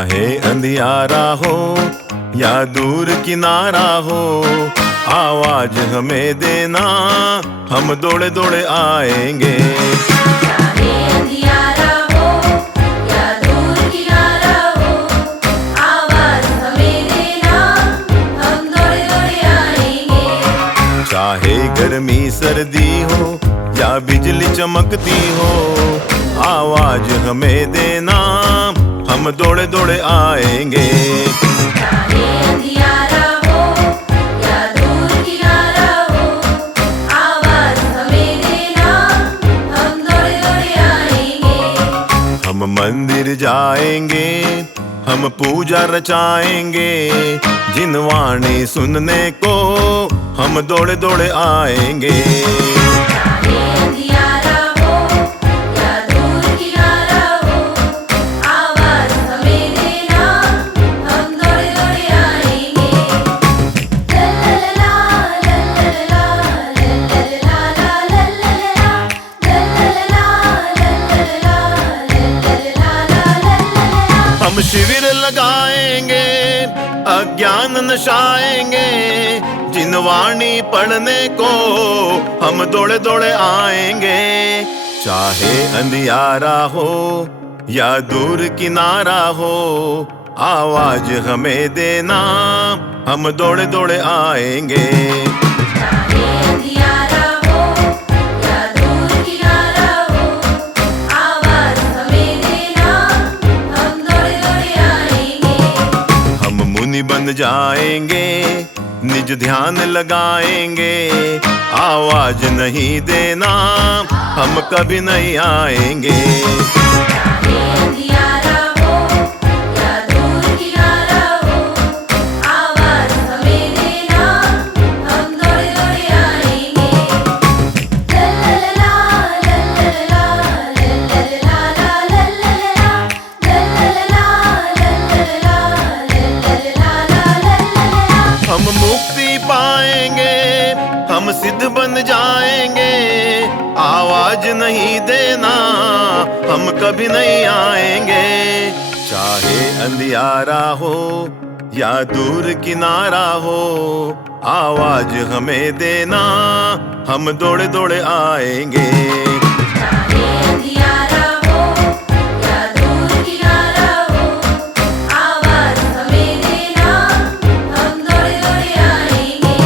चाहे अंधियारा हो या दूर किनारा हो, आवाज हमें देना, हम दौड़े दौड़े आएंगे। चाहे अंधियारा हो या दूर किनारा हो, आवाज हमें देना, हम दौड़े दौड़े आएंगे। चाहे गर्मी सर्दी हो या बिजली चमकती हो, आवाज हमें देना, हम दौड़े दौड़े आएंगे। चाहे अंधियारा हो या दूर किनारा हो, आवाज हमें देना, हम दौड़े दौड़े आएंगे। हम मंदिर जाएंगे, हम पूजा रचाएंगे, जिनवाणी सुनने को हम दौड़े दौड़े आएंगे। चाहे अंधियारा हो या दूर किनारा हो, आवाज हमें देना, हम दौड़े दौड़े आएंगे। लल्लल्ला लल्लल्ला लल्लल्ला लल्लल्ला लल्लल्ला लल्लल्ला लल्लल्ला। हम शिविर लगाएंगे, अज्ञान नशाएंगे, जिनवाणी पढ़ने को हम दौड़े दौड़े आएंगे। चाहे अंधियारा हो या दूर किनारा हो, आवाज हमें देना, हम दौड़े दौड़े आएंगे। चाहे अंधियारा हो या दूर किनारा हो, आवाज हमें देना, हम दौड़े दौड़े आएंगे। हम मुनि बन जाएंगे, निज ध्यान लगाएंगे, आवाज नहीं देना, हम कभी नहीं आएंगे। चाहे अंधियारा हो या दूर किनारा हो, आवाज हमें देना, हम दौड़े दौड़े आएंगे। लल्लल्ला लल्लल्ला लल्लल्ला लल्लल्ला लल्लल्ला लल्लल्ला लल्लल्ला। हम मुक्ति पाएंगे, हम सिद्ध बन जाएंगे, आवाज नहीं देना, हम कभी नहीं आएंगे। चाहे अंधियारा हो या दूर किनारा हो, आवाज हमें देना, हम दौड़े दौड़े आएंगे। चाहे अंधियारा हो या दूर किनारा हो, आवाज हमें देना, हम दौड़े दौड़े आएंगे।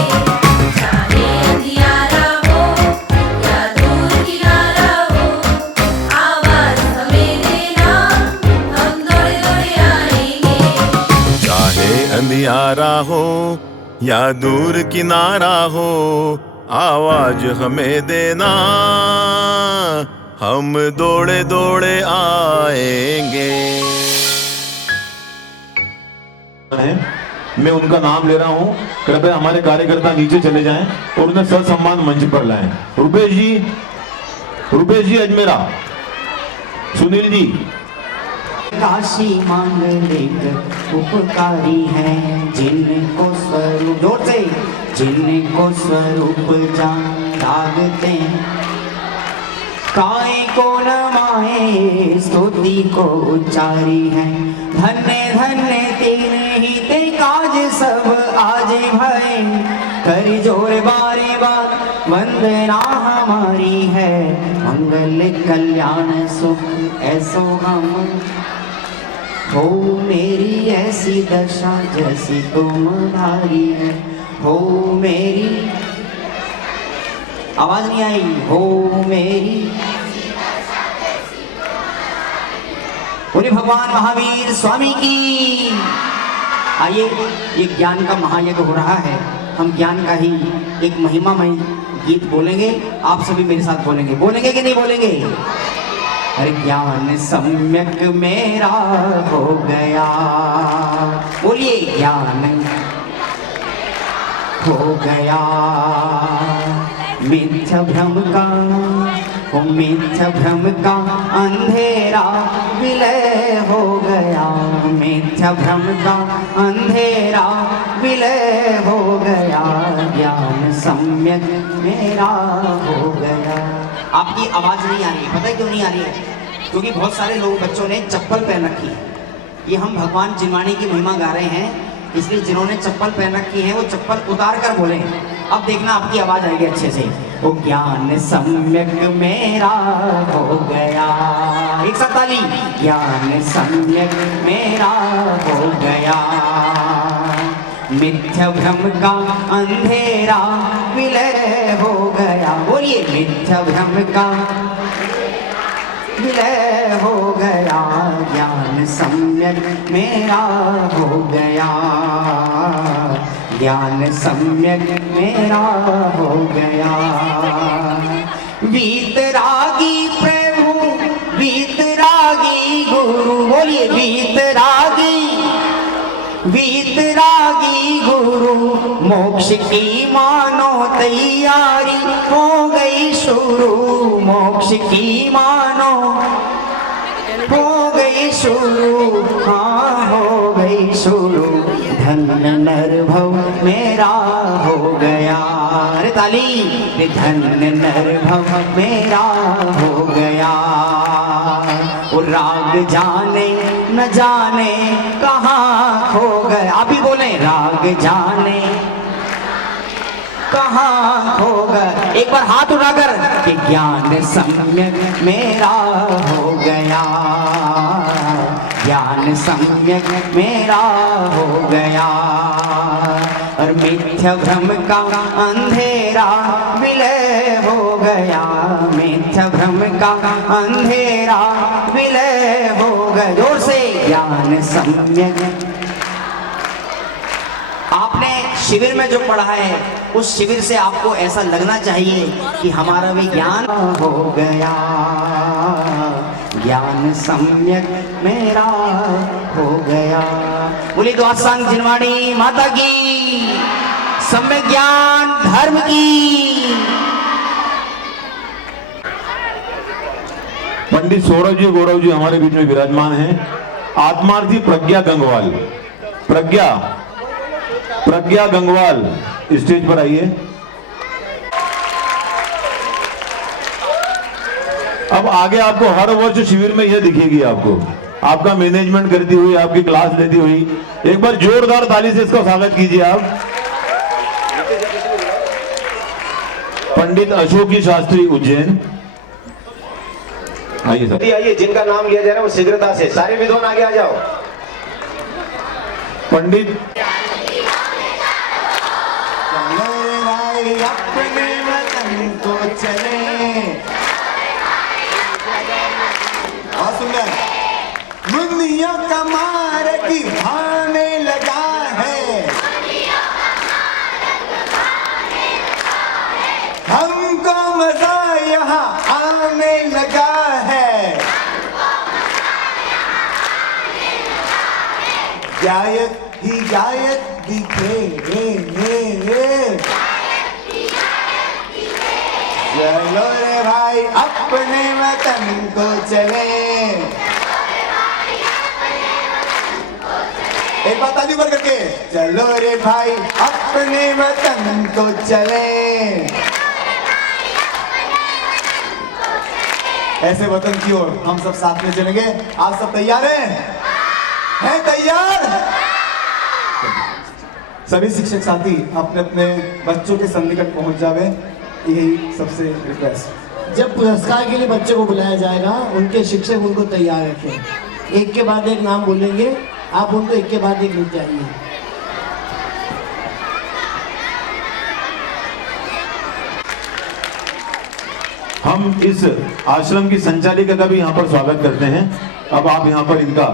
चाहे अंधियारा हो या दूर किनारा हो, आवाज हमें देना, हम दौड़े दौड़े आएंगे। चाहे अंधियारा हो या दूर किनारा हो, आवाज हमें देना, हम दौड़े दौड़े आएंगे। मैं उनका नाम ले रहा हूँ, कृपया हमारे कार्यकर्ता नीचे चले जाएं और उन्हें ससम्मान मंच पर लाएं। रुपेश जी अजमेरा, सुनील जी। काशी मांग लेकर उपकारी है, जिनको स्वरूप जोर से, जिनको स्वरूप जान लागते हैं, काय को न माए स्तुति को उच्चारी है। धन्य धन्य तेरे ही ते काज सब आज भय, कर जोर बारे बार वंदना हमारी है। मंगल कल्याण सुख ऐसो हम हो, मेरी ऐसी दशा जैसी तुम्हारी है। हो मेरी, आवाज नहीं आई, हो मेरी। बोले भगवान महावीर स्वामी की। आइए, ये ज्ञान का महायज्ञ हो रहा है, हम ज्ञान का ही एक महिमामय गीत बोलेंगे, आप सभी मेरे साथ बोलेंगे। बोलेंगे कि नहीं बोलेंगे? अरे ज्ञान सम्यक मेरा हो गया, बोलिए ज्ञान हो गया। मिथ्या भ्रम का, ओ मिथ्या भ्रम का अंधेरा विलय हो गया। मिथ्या भ्रम का अंधेरा विलय हो गया, ज्ञान सम्यक मेरा हो गया। आपकी आवाज नहीं आ रही है, पता है क्यों नहीं आ रही है? क्योंकि बहुत सारे लोग, बच्चों ने चप्पल पहन रखी है। ये हम भगवान जिनवाणी की महिमा गा रहे हैं, इसलिए जिन्होंने चप्पल पहन रखी है वो चप्पल उतार कर बोले। अब देखना आपकी आवाज आएगी अच्छे से। ओ ज्ञान सम्यक मेरा हो गया, एक साथ ताली। ज्ञान सम्यक मेरा हो गया, मिथ्या भ्रम का अंधेरा विलय हो गया। बोलिए, मिथ्या भ्रम का विलय हो गया, ज्ञान सम्यक मेरा हो गया, ज्ञान सम्यक मेरा हो गया। वीतरागी प्रभु वीतरागी गुरु, बोलिए वीतरागी गुरु, मोक्ष की मानो तैयारी हो गई शुरू, मोक्ष की मानो हो गई शुरू, हाँ हो गई शुरू, धन्य नरभव मेरा हो गया। अरे ताली, धन्य नरभव मेरा हो गया। वो राग जाने न जाने कहाँ खो गए। आप ही बोले, राग जाने कहाँ खो गए। एक बार हाथ उठाकर कि ज्ञान सम्यक मेरा हो गया, ज्ञान सम्यक मेरा हो गया, और मिथ्या भ्रम का अंधेरा विलय हो गया, मिथ्या भ्रम का अंधेरा विलय हो गया। जोर से, ज्ञान सम्यक। आपने शिविर में जो पढ़ा है उस शिविर से आपको ऐसा लगना चाहिए कि हमारा भी ज्ञान हो गया, ज्ञान सम्यक मेरा हो गया। बोली द्वादशांग जिनवाणी माता की, सम्यक ज्ञान धर्म की। पंडित सौरभ जी गौरव जी हमारे बीच में विराजमान हैं। आत्मार्थी प्रज्ञा गंगवाल, प्रज्ञा गंगवाल स्टेज पर आइए। अब आगे आपको हर वर्ष शिविर में यह दिखेगी, आपको आपका मैनेजमेंट करती हुई, आपकी क्लास लेती हुई। एक बार जोरदार ताली से इसका स्वागत कीजिए आप। पंडित अशोकी शास्त्री उज्जैन, आइए सर। आइए, जिनका नाम लिया जा रहा है वो शीघ्रता से, सारे विद्वान आगे आ जाओ। पंडित अपने वतन को चले, और सुंदर मुन्नियों का मार्ग भाने लगा है, हमको मजा यहाँ आने लगा है, गायक ही गायक दिखे, चलो रे भाई अपने वतन को चले। एक बात ताली ऊपर करके, चलो रे भाई अपने वतन को चले। ऐसे वतन की ओर हम सब साथ में चलेंगे। आप सब तैयार हैं? हैं तैयार? सभी शिक्षक साथी अपने अपने बच्चों के सन्निकट पहुंच जावे, यही सबसे रिक्वेस्ट। जब पुरस्कार के लिए बच्चों को बुलाया जाएगा, उनके शिक्षक उनको तैयार रखें। एक के बाद एक नाम बोलेंगे, आप उनको एक के बाद एक लिख जाइए। हम इस आश्रम की संचालिका का भी यहाँ पर स्वागत करते हैं। अब आप यहाँ पर इनका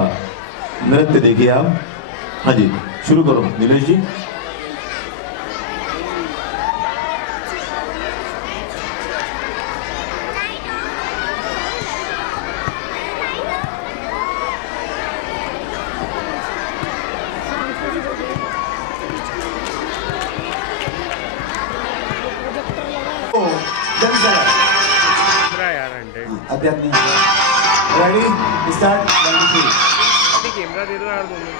नृत्य देखिए आप। हाँ जी, शुरू करो नीलेश जी। अध्यात्म रेडी स्टार्ट 1 2 3 कैमरा दे दो यार दोनों।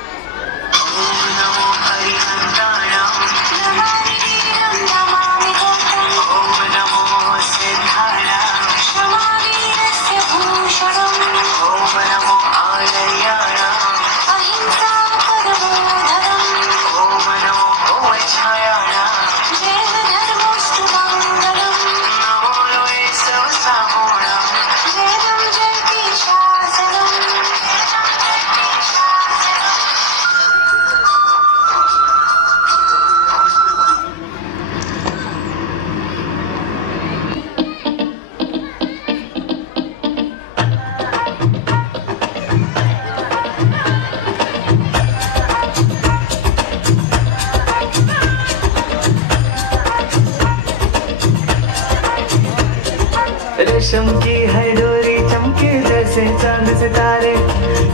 रेशम की है डोरी चमके जैसे चांद सितारे,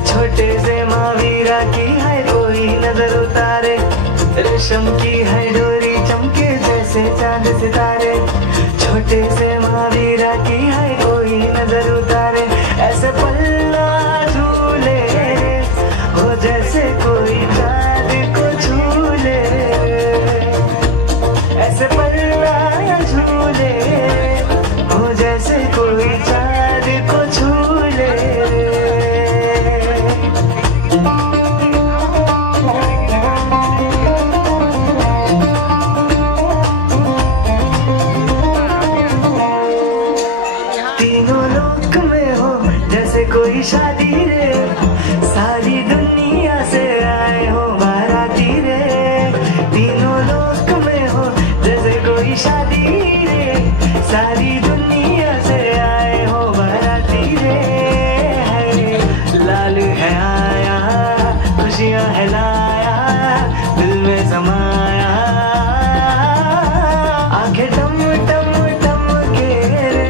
छोटे से महावीरा की है कोई नजर उतारे। रेशम की है डोरी चमके जैसे चांद सितारे, छोटे से महावीरा की है कोई नजर उतारे। ऐसे पल्ला झूले हो जैसे कोई चांद को झूले, ऐसे पल्ला झूले हो जैसे कोई चांद को झूले। तीनों लोक में हो जैसे कोई शादी रे, सारी दुनिया से आए हो बाराती रे। तीनों लोक में हो जैसे कोई शादी रे, सारी दुनिया से आए हो बाराती रे। है लाल है आया, खुशियां है लाया, दिल में समाया। आंखें टम टम टम के रे,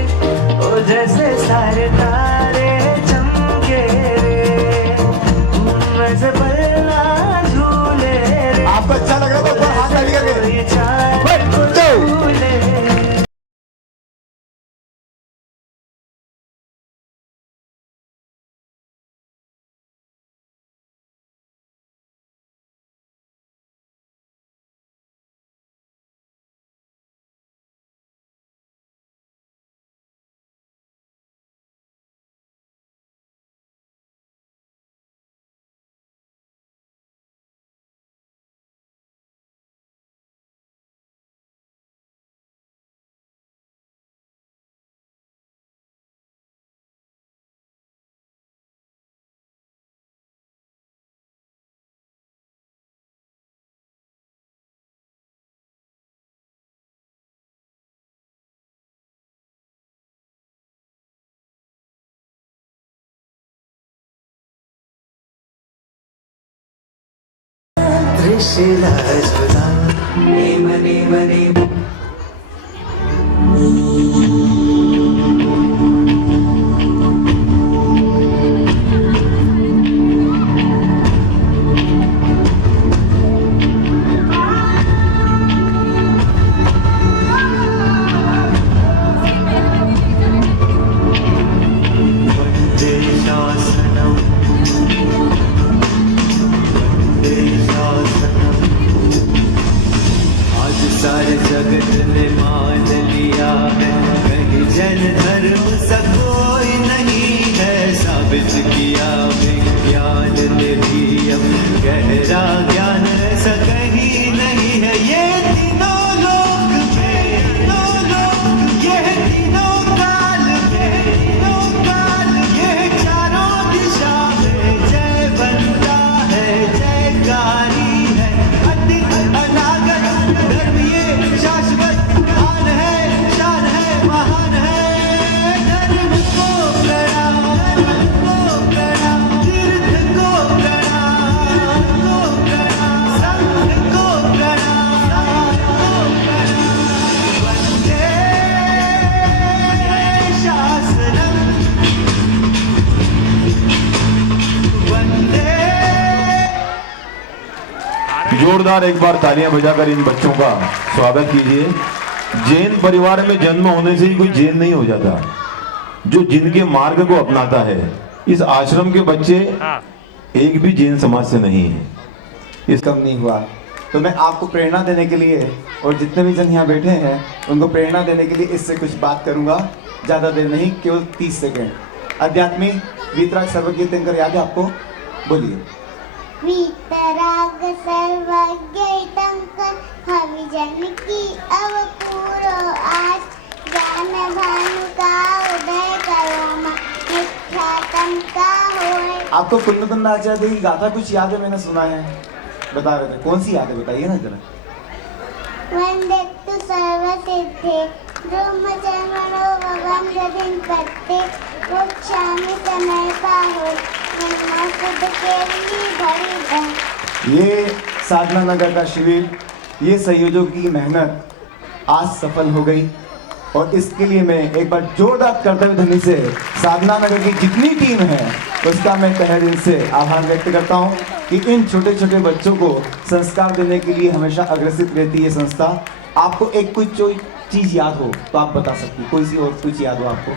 ओ जैसे सारे तारे चमके रे। वैसे पल्ला झूले रे, आपको अच्छा लग रहा है तो ऊपर हाथ डालिए करके। कोई चांद को झूले। ऋषिला झुला मने मने वंदे शासनम, वंदे शासनम। आज सारे जगत ने मान लिया है, कहीं जन धर्म सा कोई नहीं है। साबित किया विज्ञान ने भी अब गहरा ज्ञान सा कहीं नहीं है। ये तीनों लोक में, तीनों लोक, ये तीनों काल में, तीनों काल, ये चारों दिशा में जय बनता है, जयकारी है। अतीत अनागत धर्म ये शाश्वत मान है, शान है, महान है। धर्म को प्रणाम, धर्म को प्रणाम, तीर्थ को प्रणाम, को प्रणाम, संत को प्रणाम, को प्रणाम। वंदे शासनम, वंदे। जोरदार एक बार तालियां बजाकर इन बच्चों का स्वागत कीजिए। जैन परिवार में जन्म होने से ही कोई जैन नहीं हो जाता, जो जिनके मार्ग को अपनाता है। इस आश्रम के बच्चे एक भी जैन समाज से नहीं है। इस कम नहीं हुआ तो मैं आपको प्रेरणा देने के लिए और जितने भी जन यहाँ बैठे हैं उनको प्रेरणा देने के लिए इससे कुछ बात करूंगा। ज़्यादा देर नहीं, केवल 30 सेकेंड। अध्यात्मी वीतराग सर्वज्ञ याद है आपको? बोलिए। वीतराग सर्वज्ञ हविजन की अवपूरो आस, ज्ञान भानु का उदय करो मां, मिथ्यात्म का होए। आपको कुंद आचार्य की गाथा कुछ याद है? मैंने सुना है, बता रहे थे। कौन सी याद है बताइए ना जरा। वंदे तु सर्व सिद्धे ब्रह्मचर्मणो भगवान गदिन पत्ते, वक्षामि समय पाहो ब्रह्म सिद्ध के लिए भरी दम। ये साधना नगर का शिविर, ये संयोजकों की मेहनत आज सफल हो गई और इसके लिए मैं एक बार जोरदार कर्तव्य ध्वनि से साधना नगर की जितनी टीम है उसका मैं तहे दिल से आभार व्यक्त करता हूँ कि इन छोटे छोटे बच्चों को संस्कार देने के लिए हमेशा अग्रसित रहती है संस्था। आपको एक कोई चीज याद हो तो आप बता सकती, कोई सी और कुछ याद हो आपको?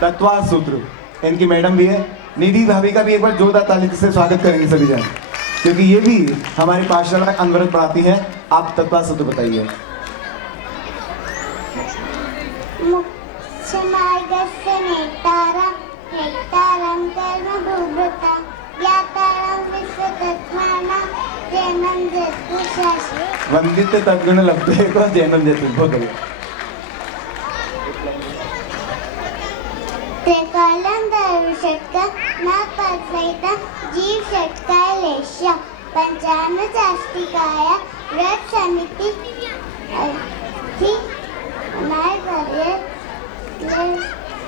तत्वा सूत्र, इनकी मैडम भी है, निधि भाभी का भी एक बार जोरदार ताली से स्वागत करेंगे सभी जन, क्योंकि ये भी हमारी पाठशाला में अनवरत पढ़ाती है। आप तत्वा सूत्र बताइए। मुक्षमार्गस्य नेतारं नेतारं कर्मभूभृता ज्ञातारं विश्वतत्त्वानां जैनं जतुषासि। वंदित तद्गुण लब्धे को जैनं जतु। बहुत बढ़िया। त्रिकालं दरुषट्का न पद्वैतं जीव षट्काय लेश्य पंचान्न चाष्टिकाय व्रत समिति थी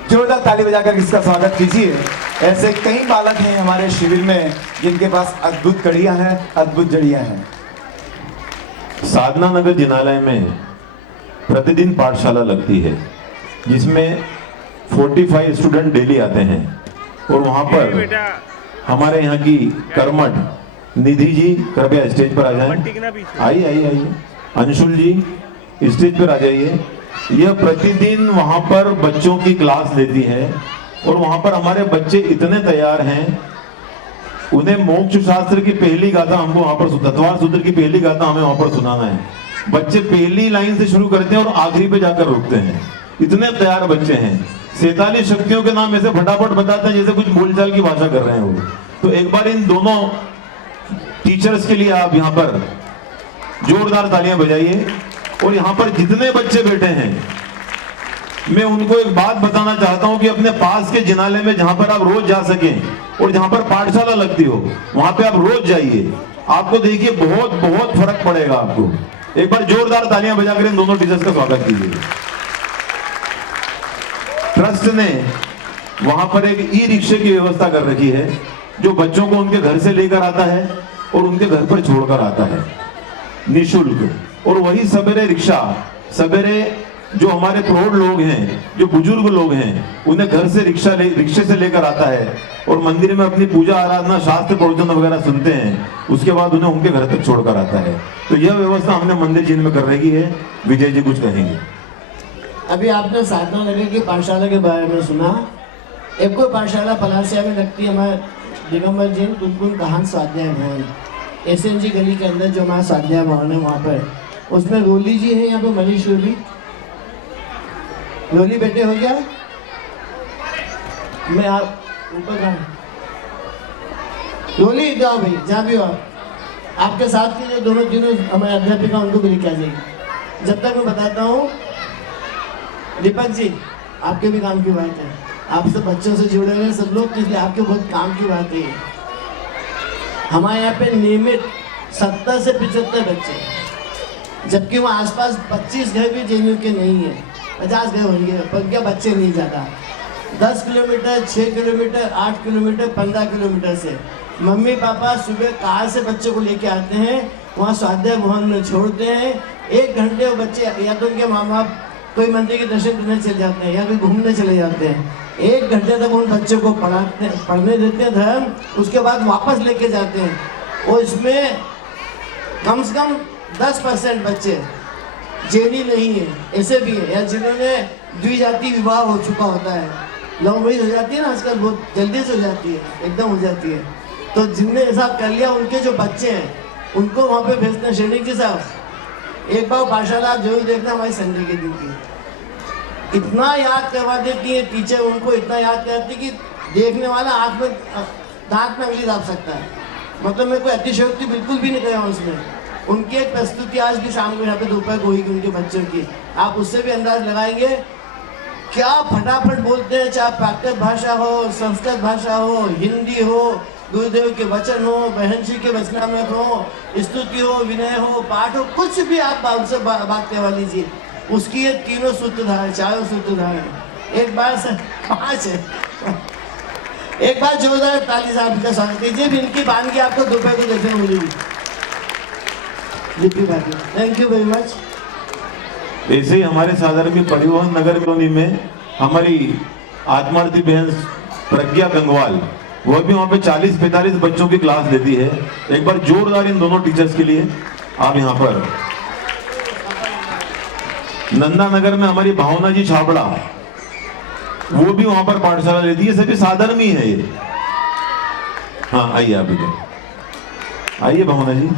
जोरदार ताली बजाकर इसका स्वागत कीजिए। ऐसे कई बालक हैं हमारे शिविर में जिनके पास अद्भुत कड़ियां हैं, अद्भुत जड़ियां हैं। साधना नगर जिनालय में प्रतिदिन पाठशाला लगती है जिसमें 45 स्टूडेंट डेली आते हैं और वहां पर हमारे यहाँ की कर्मठ निधि जी कृपया स्टेज पर आ जाएं। आइए आइए आइए। अंशुल जी स्टेज पर आ जाइए। यह प्रतिदिन वहां पर बच्चों की क्लास लेती है और वहां पर हमारे बच्चे इतने तैयार हैं, उन्हें मोक्ष शास्त्र की पहली गाथा हमको वहां पर तत्वार सूत्र की पहली गाथा हमें वहां पर सुनाना है। बच्चे पहली लाइन से शुरू करते हैं और आखिरी पे जाकर रुकते हैं। इतने तैयार बच्चे हैं। 47 शक्तियों के नाम ऐसे फटाफट बताते हैं जैसे कुछ बोलचाल की भाषा कर रहे हो। तो एक बार इन दोनों टीचर्स के लिए आप यहाँ पर जोरदार तालियां बजाइए। और यहाँ पर जितने बच्चे बैठे हैं मैं उनको एक बात बताना चाहता हूं कि अपने पास के जिनालय में जहां पर आप रोज जा सकें और जहां पर पाठशाला लगती हो वहां पे आप रोज जाइए। आपको देखिए बहुत बहुत फर्क पड़ेगा आपको। एक बार जोरदार तालियां बजाकर इन दोनों टीचर्स का स्वागत कीजिए। ट्रस्ट ने वहां पर एक ई रिक्शे की व्यवस्था कर रखी है जो बच्चों को उनके घर से लेकर आता है और उनके घर पर छोड़कर आता है निःशुल्क। और वही सवेरे रिक्शा, सवेरे जो हमारे प्रौढ़ लोग हैं, जो बुजुर्ग लोग हैं, उन्हें घर से रिक्शे से लेकर आता है और मंदिर में अपनी पूजा आराधना शास्त्र प्रवचन वगैरह सुनते हैं। उसके बाद उन्हें उनके घर तक छोड़कर आता है। तो यह व्यवस्था हमने मंदिर जिन में कर रखी है। विजय जी कुछ कहेंगे। अभी आपने साधना नगर की पाठशाला के बारे में सुना। एक कोई पाठशाला पलासिया में लगती है हमारे दिगंबर जैन कुलकुल कहान स्वाध्याय भवन, SNG गली के अंदर जो हमारा स्वाध्याय भवन है वहाँ पर, उसमें रोली जी है। यहाँ पे मनीष रोली बेटे हो गया। मैं आप ऊपर का रोली जाओ भाई, जहाँ भी हो आप। आपके साथ के जो दोनों जिन्हों हमारे अध्यापिका उनको भी लेके आ जाइए। जब तक मैं बताता हूँ दीपक जी, आपके भी काम की बात है। आप सब बच्चों से जुड़े हुए सब लोग, इसलिए आपके बहुत काम की बात है। हमारे यहाँ पे नियमित 70 से 75 बच्चे, जबकि वहाँ आसपास 25 घर भी जेएनयू के नहीं है। 50 घर होंगे पर क्या बच्चे नहीं ज़्यादा। 10 किलोमीटर, 6 किलोमीटर, 8 किलोमीटर, 15 किलोमीटर से मम्मी पापा सुबह कार से बच्चों को लेके आते हैं, वहाँ स्वाध्याय भवन में छोड़ते हैं। 1 घंटे वो बच्चे या तो उनके माँ बाप कोई मंदिर के दर्शन करने चले जाते हैं या कोई घूमने चले जाते हैं। 1 घंटे तक उन बच्चों को पढ़ने देते हैं धर्म, उसके बाद वापस लेके जाते हैं। और इसमें कम से कम 10% बच्चे जेनी नहीं है, ऐसे भी है, या जिन्होंने द्विजाति विवाह हो चुका होता है। लव मैरिज हो जाती है ना आजकल, बहुत जल्दी से हो जाती है, एकदम हो जाती है। तो जिनने ऐसा कर लिया, उनके जो बच्चे हैं उनको वहाँ पे भेजना। श्रेणी के साथ एक बार पाठशाला आप जरूर देखना हमारी संडे के दिन की। इतना याद करवा देती है टीचर, उनको इतना याद करती कि देखने वाला आँख में दांत में उंगली दाब सकता है। मतलब मैं कोई अतिशयोक्ति बिल्कुल भी नहीं कर रहा हूँ उसमें। उनकी एक प्रस्तुति आज भी शाम को यहाँ पे दोपहर को होगी उनके बच्चों की, आप उससे भी अंदाज लगाएंगे क्या फटाफट बोलते हैं। चाहे प्राकृत भाषा हो, संस्कृत भाषा हो, हिंदी हो, गुरुदेव के वचन हो, बहन जी के वचनामृत हो, स्तुति हो, विनय हो, पाठ हो, कुछ भी आप उनसे बात करवा लीजिए। उसकी ये तीनों सूत्रधार, चारों सूत्रधार एक बार से 5 है। एक बार जोरदार ताली साहब का स्वागत कीजिए। इनकी वानगी आपको दोपहर को देखने को मिलेगी। Thank you very much. ऐसे ही हमारे साधारण परिवहन नगर कॉलोनी में हमारी आत्मार्थी बहन प्रज्ञा गंगवाल, वह भी वहाँ पे 40-45 बच्चों की क्लास देती है। एक बार जोरदार इन दोनों टीचर्स के लिए। आप यहाँ पर नंदा नगर में हमारी भावना जी छाबड़ा, वो भी वहां पर पाठशाला लेती है। सभी साधर्म ही है ये। हाँ आइए आप इधर आइए भावना जी।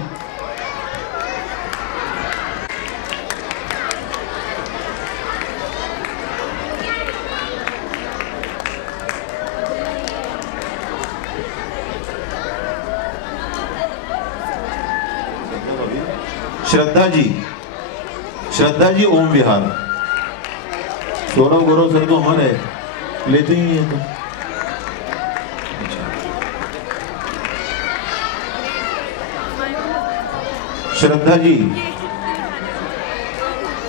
श्रद्धा जी ओम विहार। सौरभ गौरव सर तो हमारे लेते ही हैं। तो श्रद्धा जी,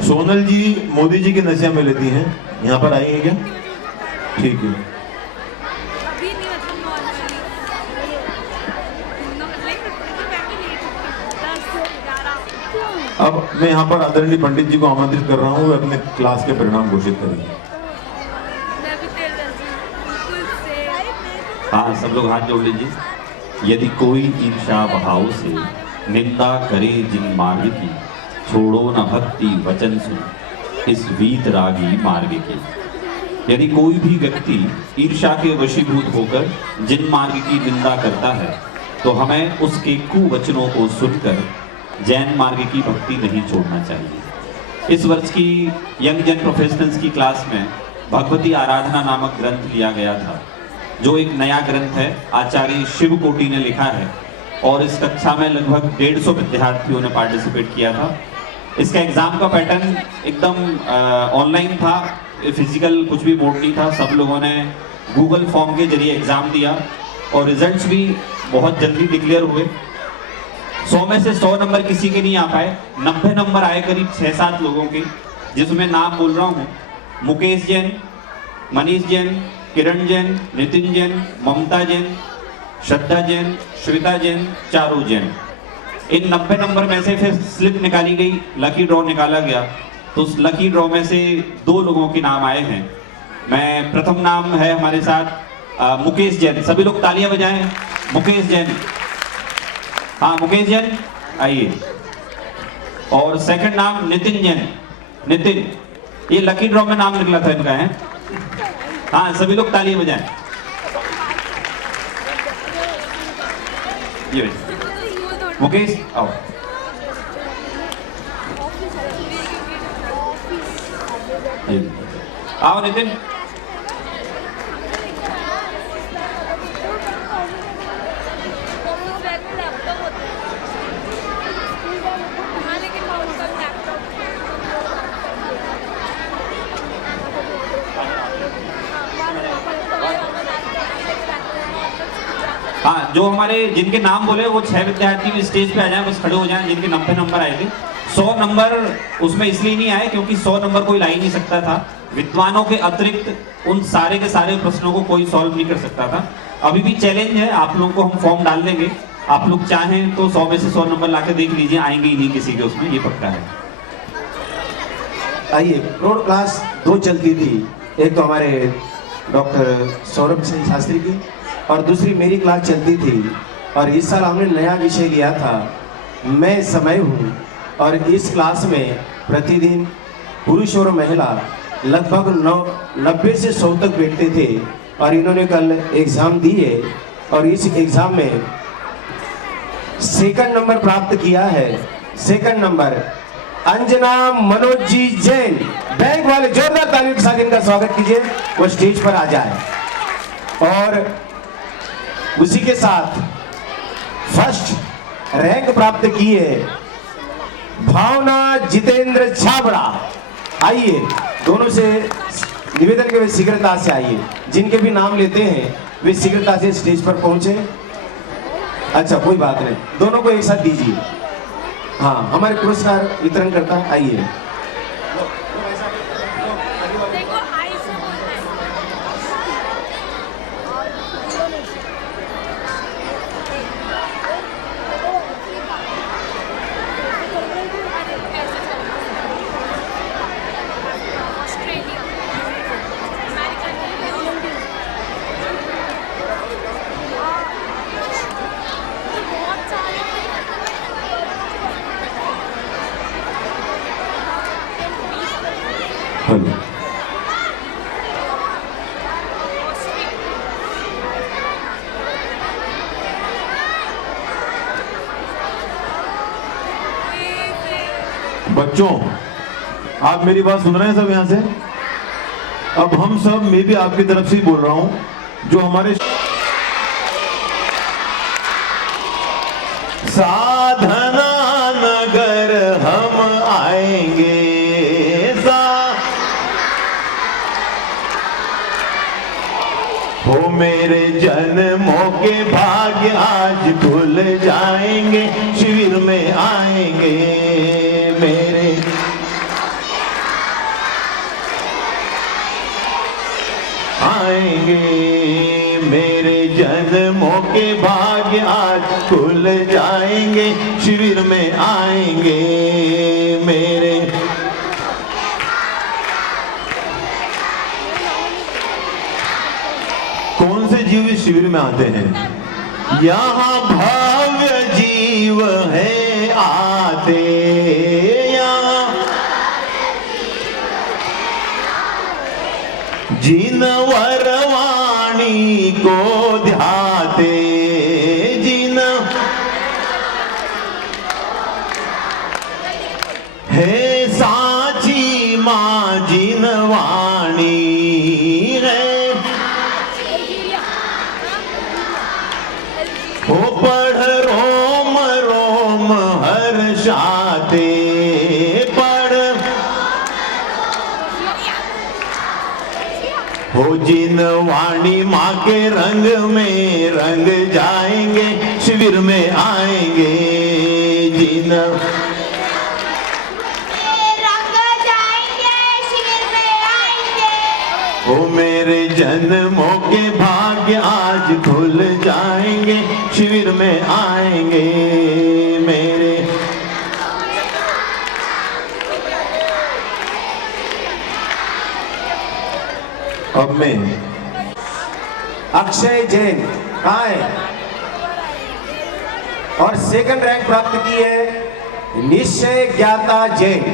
सोनल जी मोदी जी के नशा में लेती हैं, यहाँ पर आई है क्या? ठीक है। अब मैं यहाँ पर आदरणीय पंडित जी को आमंत्रित कर रहा हूँ, अपने क्लास के परिणाम घोषित करेंगे। हाँ, सब लोग हाथ जोड़ लीजिए। यदि कोई ईर्षा भाव से निंदा करे जिन मार्ग की, छोड़ो न भक्ति वचन सुन इस वीतरागी मार्ग के। यदि कोई भी व्यक्ति ईर्षा के वशीभूत होकर जिन मार्ग की निंदा करता है, तो हमें उसके कुवचनों को सुनकर जैन मार्ग की भक्ति नहीं छोड़ना चाहिए। इस वर्ष की यंग जैन प्रोफेशनल्स की क्लास में भगवती आराधना नामक ग्रंथ लिया गया था, जो एक नया ग्रंथ है, आचार्य शिव कोटि ने लिखा है, और इस कक्षा में लगभग 150 विद्यार्थियों ने पार्टिसिपेट किया था। इसका एग्जाम का पैटर्न एकदम ऑनलाइन था, फिजिकल कुछ भी बोर्ड नहीं था। सब लोगों ने गूगल फॉर्म के जरिए एग्जाम दिया और रिजल्ट्स भी बहुत जल्दी डिक्लेयर हुए। 100 में से 100 नंबर किसी के नहीं आ पाए, 90 नंबर आए करीब 6-7 लोगों के, जिसमें नाम बोल रहा हूँ: मुकेश जैन, मनीष जैन, किरण जैन, नितिन जैन, ममता जैन, श्रद्धा जैन, श्वेता जैन, चारू जैन। इन 90 नंबर में से फिर स्लिप निकाली गई, लकी ड्रॉ निकाला गया, तो उस लकी ड्रॉ में से 2 लोगों के नाम आए हैं। मैं प्रथम नाम है हमारे साथ मुकेश जैन, सभी लोग तालियां बजाएं। मुकेश जैन, हाँ मुकेश जैन आइए। और सेकंड नाम नितिन जैन, नितिन, ये लकी ड्रॉ में नाम निकला था इनका है। हाँ सभी लोग तालियां बजाएं। ये मुकेश आओ। आओ नितिन। हाँ, जो हमारे जिनके नाम बोले वो 6 विद्यार्थी भी स्टेज पे आ जाएं, बस खड़े हो जाएं, जिनके 90 नंबर आए थे। 100 नंबर उसमें इसलिए नहीं आए क्योंकि 100 नंबर कोई ला ही नहीं सकता था। विद्वानों के अतिरिक्त उन सारे के सारे प्रश्नों को कोई सॉल्व नहीं कर सकता था। अभी भी चैलेंज है, आप लोगों को हम फॉर्म डाल देंगे, आप लोग चाहें तो 100 में से 100 नंबर ला के देख लीजिए, आएंगे ही नहीं किसी के उसमें, ये पक्का है। आइए, रोड क्लास 2 चलती थी, एक तो हमारे डॉक्टर सौरभ सिंह शास्त्री की और दूसरी मेरी क्लास चलती थी। और इस साल हमने नया विषय लिया था, मैं समय हूँ। और इस क्लास में प्रतिदिन पुरुष और महिला लगभग 90 से 100 तक बैठते थे। और इन्होंने कल एग्ज़ाम दिए और इस एग्ज़ाम में सेकंड नंबर प्राप्त किया है। Second number Anjana Manoj ji Jain. Bank वाले जोरदार तालियों के साथ इनका स्वागत कीजिए, वो स्टेज पर आ जाए। और उसी के साथ फर्स्ट रैंक प्राप्त किए भावना जितेंद्र छाबड़ा। आइए, दोनों से निवेदन के वे शीघ्रता से आइए, जिनके भी नाम लेते हैं वे शीघ्रता से स्टेज पर पहुंचे। अच्छा कोई बात नहीं, दोनों को एक साथ दीजिए। हाँ, हमारे पुरस्कार वितरण करता है, आइए। हेलो। बच्चों, आप मेरी बात सुन रहे हैं सब यहाँ से? अब हम सब, मैं भी आपकी तरफ से ही बोल रहा हूं, जो हमारे साधना नगर हम आएंगे, हो मेरे जन्मों के भाग्य आज खुल जाएंगे, शिविर में आएंगे मेरे, आएंगे मेरे जन्मों के भाग्य आज खुल जाएंगे, शिविर में आएंगे मेरे। कौन से जीव इस शिविर में आते हैं? यहाँ भव्य जीव है आते, यहाँ जिन वरवाणी को ध्याते, जिन है साची माँ जिन वाणी है, हो पढ़ रोम रोम हर्षाते, पढ़ हो जिन वाणी माँ के रंग में रंग जाएंगे, शिविर में आएंगे जिन हो मेरे जन्मों के भाग्य आज खुल जाएंगे, शिविर में आएंगे मेरे। अब मैं अक्षय जैन कहाँ है? और सेकंड रैंक प्राप्त की है निश्चय ज्ञाता जैन।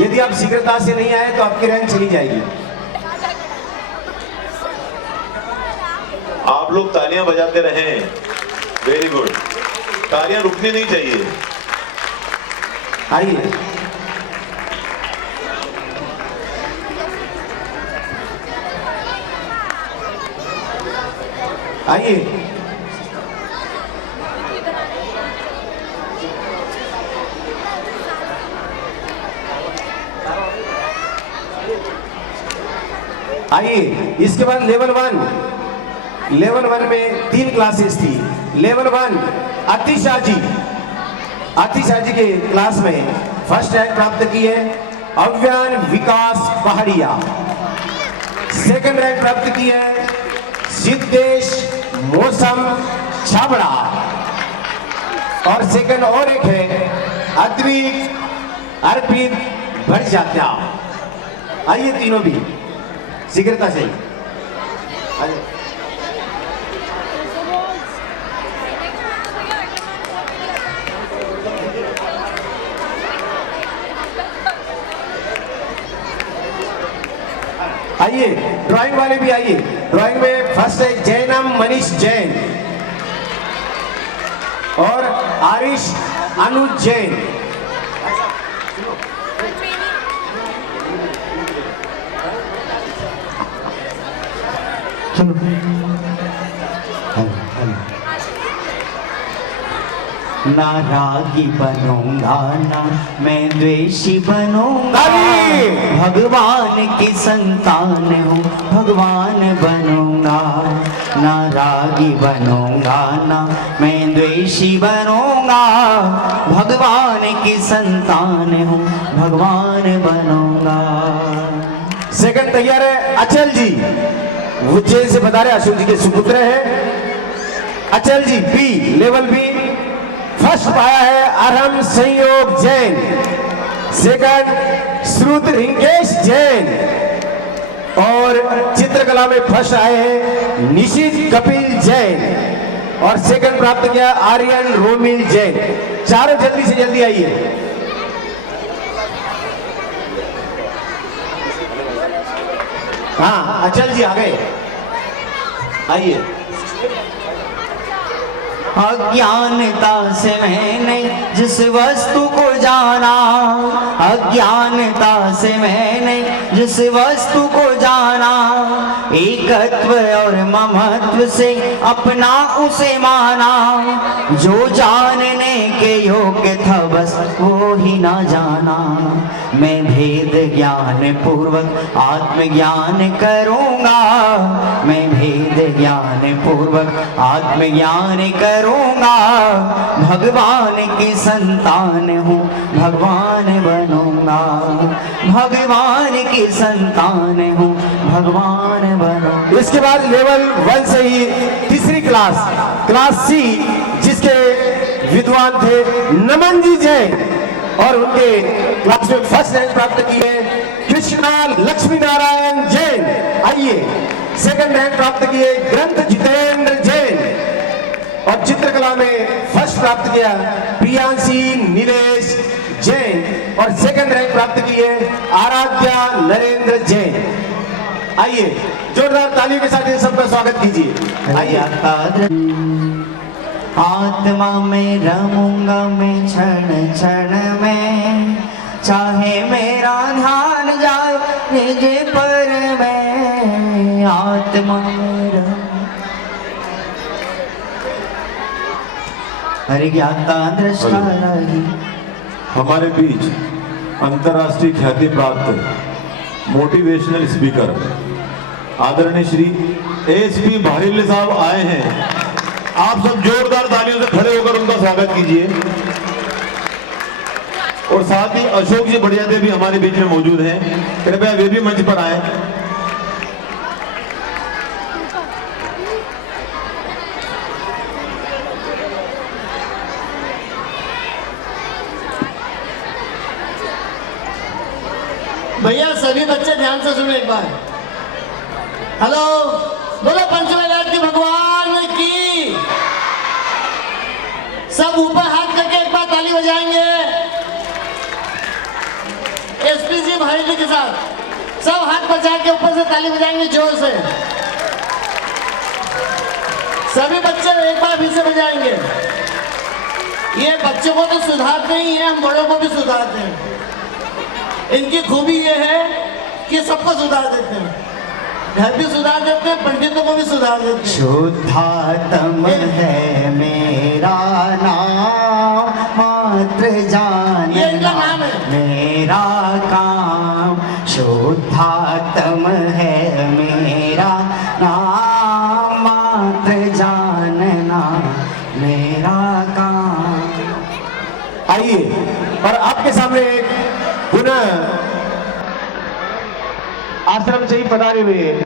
यदि आप शीघ्रता से नहीं आए तो आपकी रैंक चली जाएगी। आप लोग तालियां बजाते रहें, वेरी गुड, तालियां रुकनी नहीं चाहिए। आइए आइए आइए। इसके बाद लेवल 1 में 3 क्लासेस थी। लेवल 1 आतिशा जी के क्लास में फर्स्ट रैंक प्राप्त की है अव्यान विकास पहाड़िया। सेकंड रैंक प्राप्त की है सिद्धेश मौसम छाबड़ा। और सेकंड और एक है अद्विक अर्पित भरजात्या। आइए तीनों भी शीघ्रता से आइए। आइए ड्राइंग वाले भी आइए। ड्राइंग में फर्स्ट है जैनम मनीष जैन और आरिश अनुज जैन। ना रागी बनूंगा ना मैं द्वेषी बनूंगा, भगवान की संतान हूँ भगवान बनूंगा। ना रागी बनूंगा ना मैं द्वेषी बनूंगा, भगवान की संतान हूँ भगवान बनूंगा। सेकंड तैयार है अचल जी, उज्जैन से बता रहे अशोक जी के सुपुत्र है। Achal ji B level B first पाया है अरहम संयोग जैन। सेकंड श्रुत रिंकेश जैन। और चित्रकला में फर्स्ट आए हैं निशित कपिल जैन और सेकंड प्राप्त किया आर्यन रोमिल जैन। चारों जल्दी से जल्दी आइए। हाँ अचल जी आ गए, आइए। अज्ञानता से मैंने जिस वस्तु को जाना, अज्ञानता से मैंने जिस वस्तु को जाना, एकत्व और ममत्व से अपना उसे माना। जो जानने के योग्य था बस वो ही ना जाना। मैं भेद ज्ञान पूर्वक आत्मज्ञान करूँगा, मैं भेद ज्ञान पूर्वक आत्मज्ञान करूँगा। भगवान की संतान हूँ, भगवान बनूँगा, भगवान की संतान हूँ, भगवान बनूँगा। इसके बाद लेवल 1 से ही तीसरी क्लास सी, जिसके विद्वान थे नमन जी जैन, और उनके क्लास में फर्स्ट रैंक प्राप्त की है कृष्णा लक्ष्मी नारायण जैन। आइए, सेकंड रैंक प्राप्त किए ग्रंथ जितेंद्र जैन, और चित्रकला में फर्स्ट प्राप्त किया प्रियांशी नीलेश जैन, और सेकंड रैंक प्राप्त की है आराध्या नरेंद्र जैन। आइए, जोरदार तालियों के साथ इन सबका स्वागत कीजिए। आइए। आत्मा में रमूंगा मैं क्षण क्षण में, चाहे मेरा ध्यान जाए निज पर मैं। आत्मा में हरि ज्ञाता दृष्टा रही। हमारे बीच अंतर्राष्ट्रीय ख्याति प्राप्त मोटिवेशनल स्पीकर आदरणीय श्री एसपी भारिल्ले साहब आए हैं। आप सब जोरदार तालियों से खड़े होकर उनका स्वागत कीजिए। और साथ ही अशोक जी बढ़िया भी हमारे बीच में मौजूद हैं, कृपया वे भी मंच पर आए। भैया सभी बच्चे ध्यान से सुनो एक बार। हेलो, बोलो पंचमेश की भगवान की। सब ऊपर हाथ करके एक बार ताली बजाएंगे। एसपी जी भाई के साथ सब हाथ बजा के ऊपर से ताली बजाएंगे जोर से। सभी बच्चे एक बार फिर से बजाएंगे। ये बच्चों को तो सुधारते ही हैं, हम बड़ों को भी सुधारते हैं। इनकी खूबी ये है कि सबको सुधार देते हैं, घर भी सुधार देते हैं, पंडितों को भी सुधार देते हैं। शुद्धात्म है मेरा नाम, मात्र जान ये इनका नाम है। मेरा काम। शुद्धात्म है मेरा नाम, मात्र जानना मेरा काम। आइए, और आपके सामने एक पुनः आश्रम से ही पधारे हुए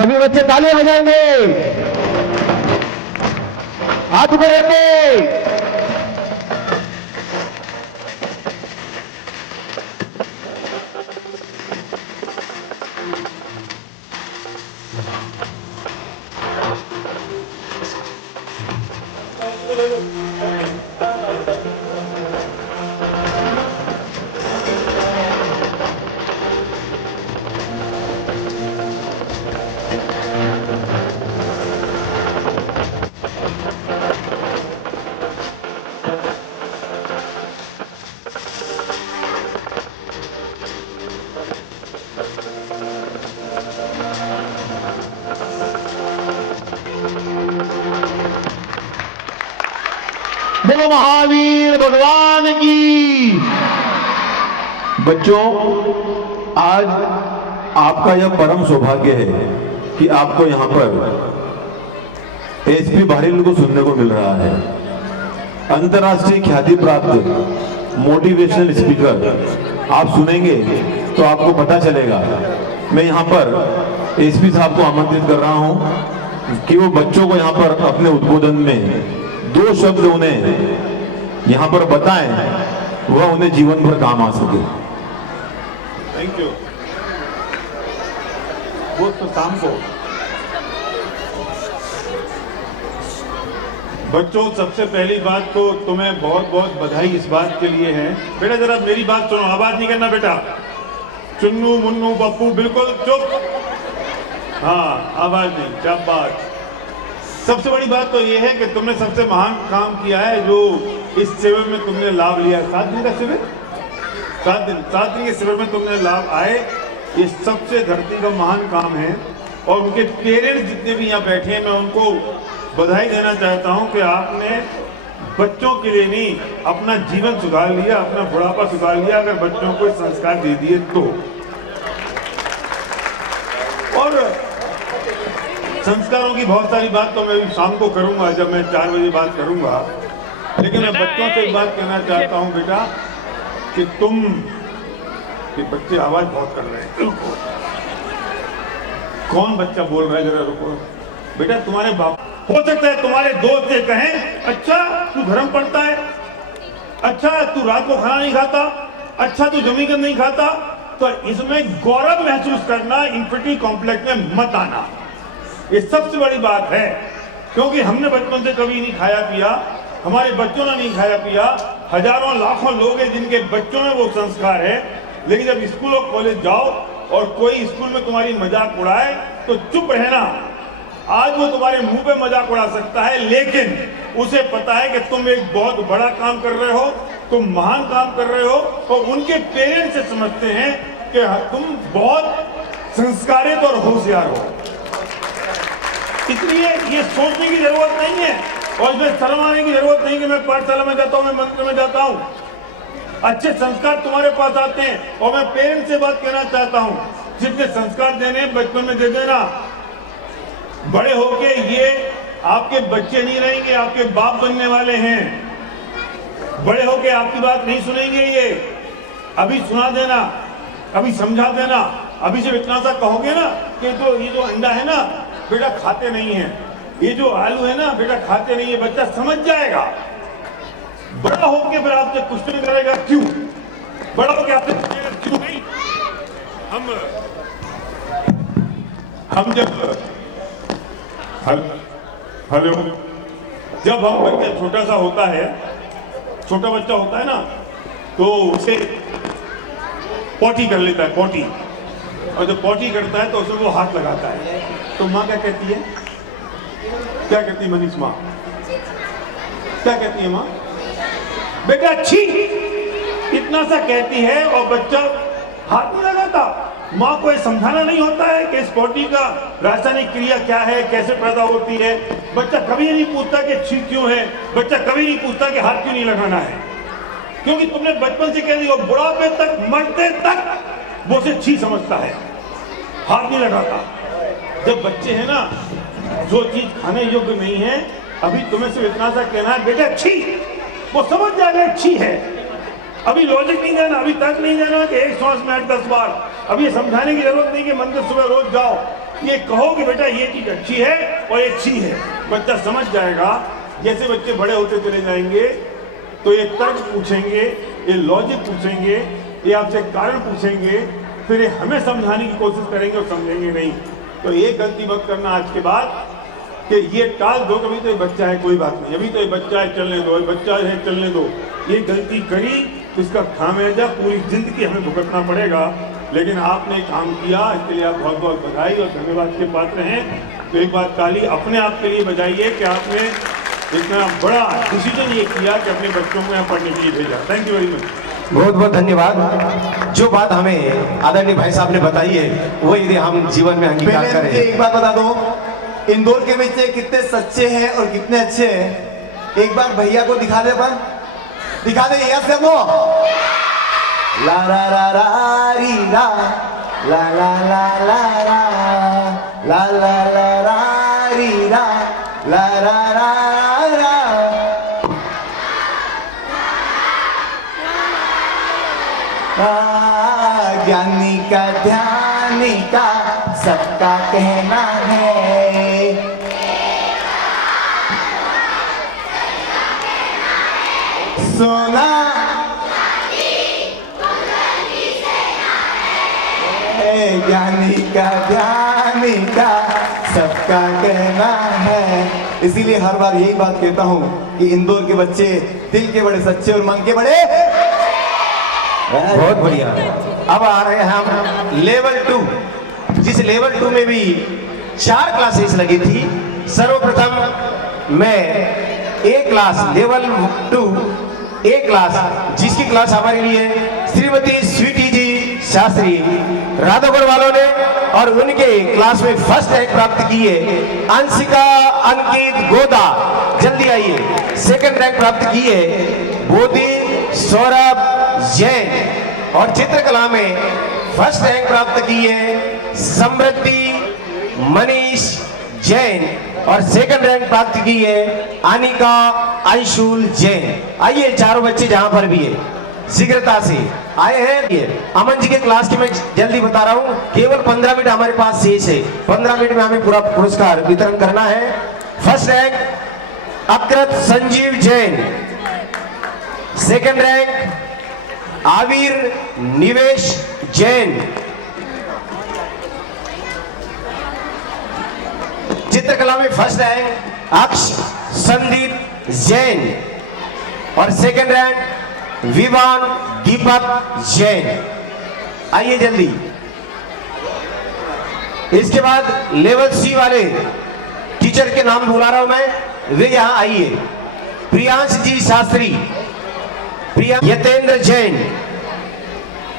सभी बच्चे ताली बजाएंगे, हाथ ऊपर रखें। बोलो महावीर भगवान की। बच्चों, आज आपका यह परम सौभाग्य है कि आपको यहाँ पर एसपी बारिल को सुनने को मिल रहा है। अंतर्राष्ट्रीय ख्याति प्राप्त मोटिवेशनल स्पीकर आप सुनेंगे तो आपको पता चलेगा। मैं यहाँ पर एसपी साहब को आमंत्रित कर रहा हूँ कि वो बच्चों को यहाँ पर अपने उद्बोधन में 2 शब्द उन्हें यहाँ पर बताएं, वह उन्हें जीवन भर काम आ सके। Thank you. वो तो शाम को बच्चों, सबसे पहली बात तो तुम्हें बहुत बहुत बधाई इस बात के लिए है। बेटा जरा मेरी बात सुनो, आवाज नहीं करना बेटा। चुन्नू मुन्नू पप्पू बिल्कुल चुप। हाँ, आवाज नहीं, शाबाश। सबसे बड़ी बात तो यह है कि तुमने सबसे महान काम किया है जो इस शिविर में तुमने लाभ लिया। 7 दिन का शिविर, 7 दिन के शिविर में तुमने लाभ आए, ये सबसे धरती का महान काम है। और उनके पेरेंट्स जितने भी यहाँ बैठे हैं, मैं उनको बधाई देना चाहता हूँ कि आपने बच्चों के लिए नहीं, अपना जीवन सुधार लिया, अपना बुढ़ापा सुधार लिया, अगर बच्चों को संस्कार दे दिए तो। और संस्कारों की बहुत सारी बात तो मैं शाम को करूंगा, जब मैं 4 बजे बात करूंगा। लेकिन मैं बच्चों से एक बात कहना चाहता हूं बेटा कि कि बच्चे आवाज बहुत कर रहे हैं। कौन बच्चा बोल रहा है, जरा रुको बेटा। तुम्हारे बाप, हो सकता है तुम्हारे दोस्त ये कहें, अच्छा तू धर्म पढ़ता है, अच्छा तू रात को खाना नहीं खाता, अच्छा तू जमीन नहीं खाता, तो इसमें गौरव महसूस करना, इंफिनिटी कॉम्प्लेक्स में मत आना। ये सबसे बड़ी बात है, क्योंकि हमने बचपन से कभी नहीं खाया पिया, हमारे बच्चों ने नहीं खाया पिया। हजारों लाखों लोग हैं जिनके बच्चों में वो संस्कार है। लेकिन जब स्कूल और कॉलेज जाओ और कोई स्कूल में तुम्हारी मजाक उड़ाए तो चुप रहना। आज वो तुम्हारे मुंह पे मजाक उड़ा सकता है, लेकिन उसे पता है कि तुम एक बहुत बड़ा काम कर रहे हो, तुम महान काम कर रहे हो। और उनके पेरेंट्स से समझते हैं कि तुम बहुत संस्कारित और होशियार हो। इसलिए ये सोचने की जरूरत नहीं है और इसमें शर्म आने की जरूरत नहीं कि मैं पाठशाला में जाता हूँ, मैं मंदिर में जाता हूँ। अच्छे संस्कार तुम्हारे पास आते हैं। और मैं पेरेंट्स से बात कहना चाहता हूँ, जितने संस्कार देने बचपन में दे देना, बड़े होके ये आपके बच्चे नहीं रहेंगे, आपके बाप बनने वाले हैं। बड़े होके आपकी बात नहीं सुनेंगे। ये अभी सुना देना, अभी समझा देना। अभी से इतना सा कहोगे ना कि ये जो अंडा है ना बेटा खाते नहीं है, ये जो आलू है ना बेटा खाते नहीं है, बच्चा समझ जाएगा। बड़ा होके फिर आपसे क्वेश्चन करेगा क्यों, बड़ा होके आपसे पूछेगा क्यों नहीं। हम जब हेलो जब हम बच्चा छोटा सा होता है, छोटा बच्चा होता है ना, तो उसे पॉटी कर लेता है, पॉटी। और जब पॉटी करता है तो उसमें वो हाथ लगाता है, तो माँ क्या कहती है, क्या कहती है मनीष माँ, क्या कहती है माँ? बेटा अच्छी, इतना सा कहती है और बच्चा हाथ नहीं लगाता। माँ को ये समझाना नहीं होता है कि इस पॉटी का रासायनिक क्रिया क्या है, कैसे पैदा होती है। बच्चा कभी नहीं पूछता कि छी क्यों है, बच्चा कभी नहीं पूछता कि हाथ क्यों नहीं लगाना है, क्योंकि तुमने बचपन से कह दिया। बुढ़ापे तक, मरते तक वो उसे छी समझता है, हाथ नहीं लगाता। जब बच्चे हैं ना, जो चीज खाने योग्य नहीं है, अभी तुम्हें सिर्फ इतना सा कहना है बेटा छी, वो समझ जाएगा अच्छी है। अभी लॉजिक नहीं देना, अभी तक नहीं देना कि एक सांस में 8-10 बार। अभी ये समझाने की जरूरत नहीं कि मंदिर सुबह रोज जाओ, ये कहो कि बेटा ये चीज अच्छी है और ये अच्छी है, बच्चा समझ जाएगा। जैसे बच्चे बड़े होते चले जाएंगे तो ये तर्क पूछेंगे, ये लॉजिक पूछेंगे, ये आपसे कारण पूछेंगे, फिर ये हमें समझाने की कोशिश करेंगे और समझेंगे नहीं। तो ये गलती मत करना आज के बाद कि ये टाल दो, कभी तो ये बच्चा है कोई बात नहीं, अभी तो ये बच्चा है चलने दो, ये बच्चा है चलने दो। ये गलती करी तो इसका खामियाजा पूरी जिंदगी हमें भुगतना पड़ेगा। लेकिन आपने काम किया, इसके लिए आप बहुत बहुत बधाई और धन्यवाद के पात्र हैं। तो एक बात काली अपने आप के लिए बजाइए कि आपने इतना बड़ा डिसीजन ये किया कि अपने बच्चों को यहाँ पढ़ने के लिए भेजा। Thank you very much. बहुत बहुत धन्यवाद। जो बात हमें आदरणीय भाई साहब ने बताई है वो यदि हम जीवन में अंगीकार पहले मुझे करें। एक बात बता दो, इंदौर के बच्चे कितने सच्चे हैं और कितने अच्छे हैं। एक बार भैया को दिखा दे, पर दिखा दे यहाँ से वो ला ला ला ला री ला ला ला ला ला ला ला ला ला री ला ला ला ला ला। ज्ञानी का ध्यानी का सबका कहना है, सोना ज्ञानी का ध्यानी का सबका कहना है। इसीलिए हर बार यही बात कहता हूँ कि इंदौर के बच्चे दिल के बड़े सच्चे और मन के बड़े। बहुत बढ़िया। अब आ रहे हैं हम लेवल 2, जिस लेवल 2 में भी 4 क्लासेस लगी थी। सर्वप्रथम मैं ए क्लास लेवल 2 ए क्लास, जिसकी क्लास हमारे लिए श्रीमती स्वीटी जी शास्त्री राधापुर वालों ने और उनके क्लास में फर्स्ट रैंक प्राप्त की है अंशिका अंकित गोदा, जल्दी आइए। सेकंड रैंक प्राप्त की है बोधी सौरभ जैन और चित्रकला में फर्स्ट रैंक प्राप्त की है समृद्धि मनीष जैन और सेकंड रैंक प्राप्त की है अनिका अंशुल जैन। आइए चारों बच्चे जहां पर भी है शीघ्रता से आए हैं। ये अमन जी के क्लास की मैं जल्दी बता रहा हूं, केवल 15 मिनट हमारे पास शेष है। 15 मिनट में हमें पूरा पुरस्कार वितरण करना है। First rank Akrit Sanjeev Jain, second rank Aavir Nivesh Jain, चित्रकला में फर्स्ट रैंक अक्ष संदीप जैन और सेकंड रैंक विवान दीपक जैन। आइए जल्दी। इसके बाद लेवल सी वाले टीचर के नाम बुला रहा हूं मैं, वे यहां आइए। प्रियांश जी शास्त्री, प्रिया यतेंद्र जैन,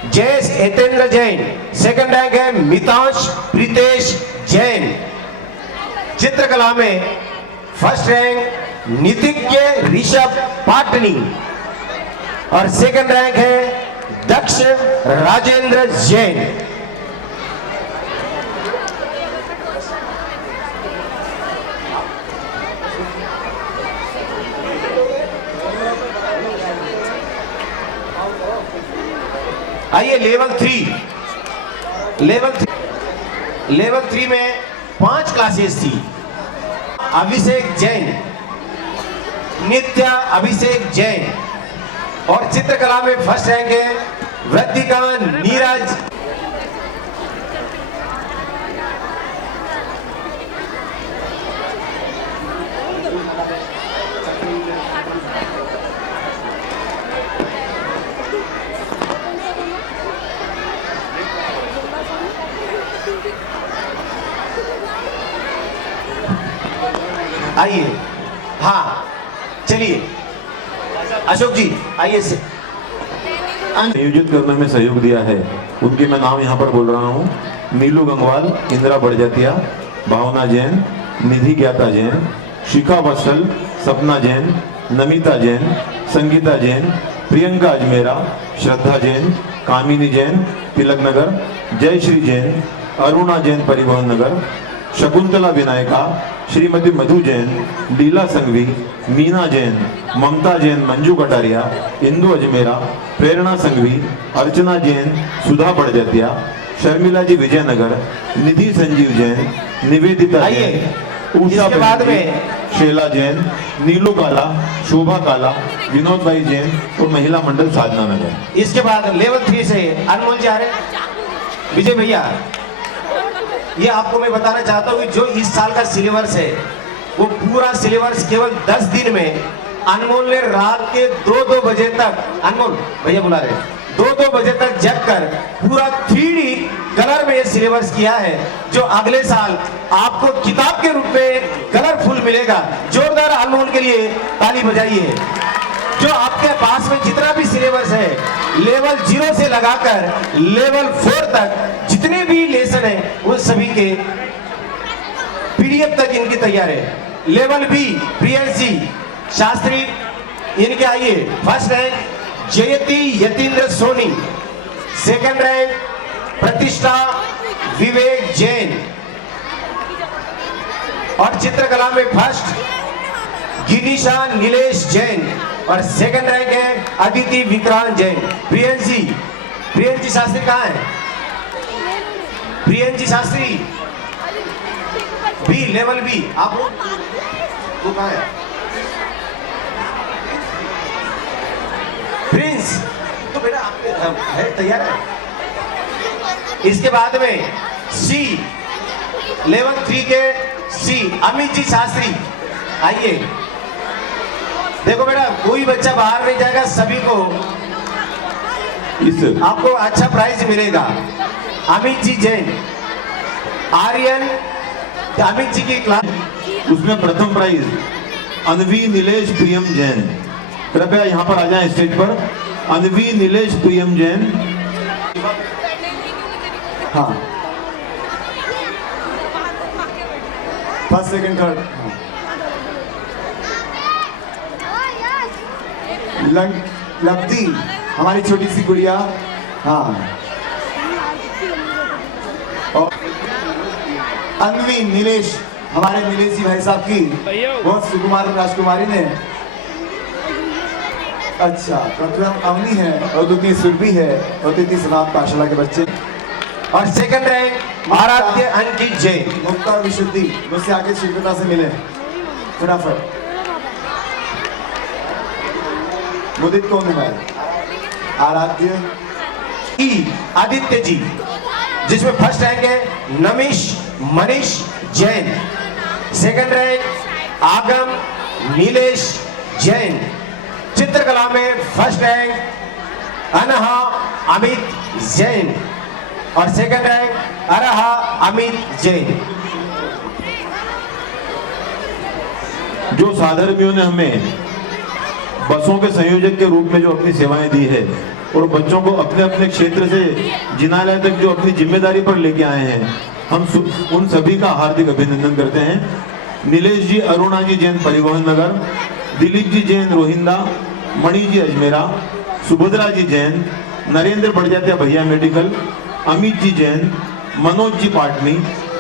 जयेश यतेंद्र जैन। सेकंड रैंक है मितांश प्रीतेश जैन। चित्रकला में फर्स्ट रैंक नितिज्ञ ऋषभ पाटनी और सेकंड रैंक है दक्ष राजेंद्र जैन। आइए लेवल 3। लेवल 3 में 5 क्लासेस थी। अभिषेक जैन, नित्या अभिषेक जैन और चित्रकला में फर्स्ट रैंक है वृद्धिका नीरज। आइए, हाँ चलिए अशोक जी आइए से। आयोजित करने में सहयोग दिया है उनके मैं नाम यहाँ पर बोल रहा हूँ। नीलू गंगवाल, इंदिरा बड़जातिया, भावना जैन, निधि ज्ञाता जैन, शिखा वत्सल, सपना जैन, नमिता जैन, संगीता जैन, प्रियंका अजमेरा, श्रद्धा जैन, कामिनी जैन तिलक नगर, जयश्री जैन, अरुणा जैन परिवहन नगर, शकुंतला विनायका, श्रीमती मधु जैन, लीला संघवी, मीना जैन, ममता जैन, मंजू कटारिया, इंदु अजमेरा, प्रेरणा संघवी, अर्चना जैन, सुधा बड़जतिया, शर्मिला जी विजयनगर, निधि संजीव जैन, निवेदिता आइए। जैन, उषा इसके बाद बनर्जी, में शैला जैन, नीलू काला, शोभा काला, विनोद भाई जैन और महिला मंडल साधना नगर। इसके बाद लेवल 3 से अनमोल जी आ रहे हैं। विजय भैया, ये आपको मैं बताना चाहता हूँ कि जो इस साल का सिलेबस है वो पूरा सिलेबस केवल 10 दिन में अनमोल ने रात के 2-2 बजे तक, अनमोल भैया बुला रहे, 2-2 बजे तक जग कर पूरा 3D कलर में ये सिलेबस किया है, जो अगले साल आपको किताब के रूप में कलरफुल मिलेगा। जोरदार अनमोल के लिए ताली बजाइए। जो आपके पास में जितना भी सिलेबस है, लेवल 0 से लगाकर लेवल 4 तक जितने भी लेसन है उन सभी के पीडीएफ तक इनकी तैयार है। लेवल बी प्रियंशी शास्त्री, इनके आइए। फर्स्ट रैंक जयती यतीन्द्र सोनी, सेकंड रैंक प्रतिष्ठा विवेक जैन, और चित्रकला में फर्स्ट गिरीशा नीलेश जैन, और सेकंड रैंक है अदिति विक्रांत जैन। प्रियंशी शास्त्री कहाँ है? Priyanshi Shastri B, level B. आप वो कहाँ है? प्रिंस तो बेटा आपके है तैयार है। इसके बाद में सी, लेवल 3 के सी अमित जी शास्त्री, आइए। देखो बेटा, कोई बच्चा बाहर नहीं जाएगा, सभी को इस आपको अच्छा प्राइज मिलेगा। अमित जी जैन, आर्यन, अमित जी की क्लास, उसमें प्रथम प्राइज अनवी नीलेश प्रियम जैन। कृपया यहाँ पर आ जाएं स्टेज पर। अनवी नीलेश प्रियम जैन। हाँ, फर्स्ट सेकंड थर्ड। लब्धि हमारी छोटी सी गुड़िया। हाँ, और अनवी नीलेश, हमारे नीलेश जी भाई साहब की बहुत सुकुमार राजकुमारी ने। अच्छा, प्रथम अवनी है और द्वितीय सुरभि है और तृतीय समाप्त पाठशाला के बच्चे। और सेकंड रैंक आराध्य अंकित जैन। मुक्ता और विशुद्धि मुझसे आगे शीघ्रता से मिले फटाफट। मुदित कौन है भाई? आराध्य आदित्य जी, जिसमें फर्स्ट रैंक है नमिश मनीष जैन, सेकंड रैंक आगम नीलेश जैन। चित्रकला में फर्स्ट रैंक अनहा अमित जैन और सेकंड रैंक अरहा अमित जैन। जो साधर्मियों ने हमें बसों के संयोजक के रूप में जो अपनी सेवाएं दी है और बच्चों को अपने अपने क्षेत्र से जिनालय तक जो अपनी जिम्मेदारी पर लेके आए हैं, हम उन सभी का हार्दिक अभिनंदन करते हैं। नीलेश जी अरुणा जी जैन परिवहन नगर, दिलीप जी जैन रोहिंदा, मणि जी अजमेरा, सुभद्रा जी जैन, नरेंद्र बड़जात्या भैया मेडिकल, अमित जी जैन, मनोज जी पाटनी,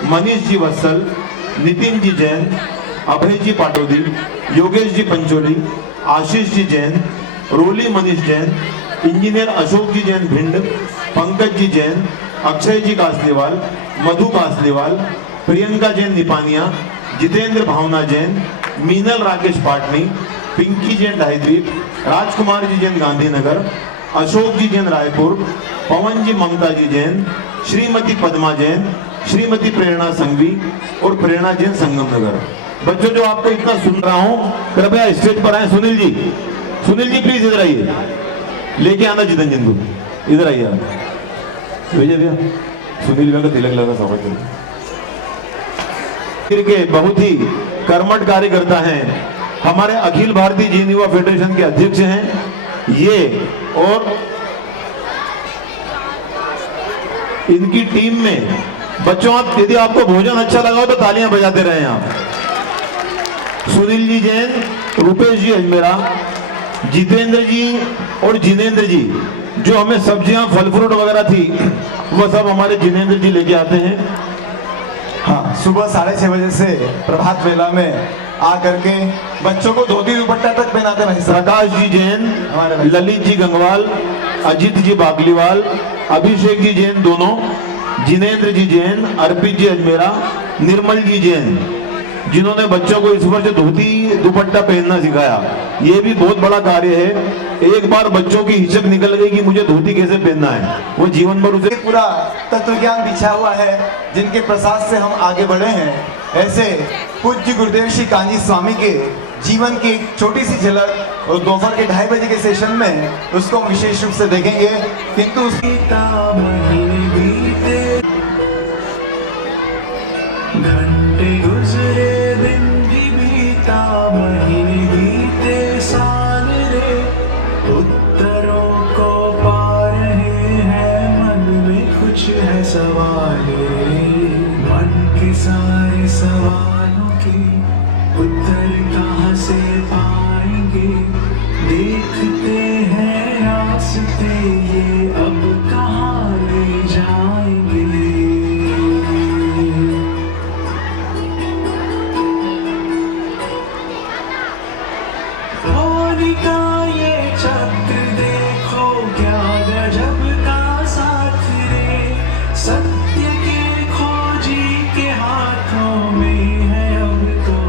मनीष जी वत्सल, नितिन जी जैन, अभय जी पाटोदी, योगेश जी पंचोली, आशीष जी जैन, रोली मनीष जैन, इंजीनियर अशोक जी जैन भिंड, पंकज जी जैन, अक्षय जी कासलीवाल, मधु कासलीवाल, प्रियंका जैन निपानिया, जितेंद्र भावना जैन, मीनल राकेश पाटनी, पिंकी जैन ढाईद्वीप, राजकुमार जी जैन गांधीनगर, अशोक जी जैन रायपुर, पवन जी ममता जी जैन, श्रीमती पद्मा जैन, श्रीमती प्रेरणा संघवी और प्रेरणा जैन संगम नगर। बच्चों, जो आपको इतना सुन रहा हूँ, कृपया स्टेज पर आए। सुनील जी प्लीज इधर आइए, लेके आना जितन को, इधर आइए भैया। सुनील भैया का तिलक लगा स्वागत के बहुत ही कर्मठ कार्यकर्ता हैं, हमारे अखिल भारतीय जैन युवा फेडरेशन के अध्यक्ष हैं ये, और इनकी टीम में बच्चों, आप यदि आपको भोजन अच्छा लगा हो तो तालियां बजाते रहें आप। सुनील जी जैन, रुपेश जी अजमेरा, जितेंद्र जी और जिनेंद्र जी, जो हमें सब्जियां फल फ्रूट वगैरह थी वो सब हमारे जिनेंद्र जी लेके आते हैं। हाँ, सुबह 6:30 बजे से प्रभात वेला में आकर के बच्चों को धोती दुपट्टा तक पहनाते भाई साहब। प्रकाश जी जैन, हमारे भाई ललित जी गंगवाल, अजित जी बागलीवाल, अभिषेक जी जैन दोनों, जिनेंद्र जी जैन, अर्पित जी अजमेरा, निर्मल जी जैन, जिन्होंने बच्चों को इस वर्ष धोती दुपट्टा पहनना सिखाया। ये भी बहुत बड़ा कार्य है। एक बार बच्चों की हिचक निकल गई कि मुझे धोती कैसे पहनना है, वो जीवन भर उसे पूरा तत्व ज्ञान बिछा हुआ है, जिनके प्रसाद से हम आगे बढ़े हैं। ऐसे पूज्य गुरुदेव श्री कांजी स्वामी के जीवन की एक छोटी सी झलक और दोपहर के 2:30 बजे के सेशन में उसको हम विशेष रूप से देखेंगे, किंतु घंटे गुजरे दिन भी बीता, महीने बीते साल रे, उत्तरों को पा रहे हैं, मन में कुछ है सवाल रे, मन के सारे सवालों के उत्तर कहाँ से पाएंगे, देखते हैं रास्ते ये अब कहाँ ले जाएंगे। का ये चक्र देखो क्या गजब का साथ रे, सत्य के खोजी के हाथों में है अब तो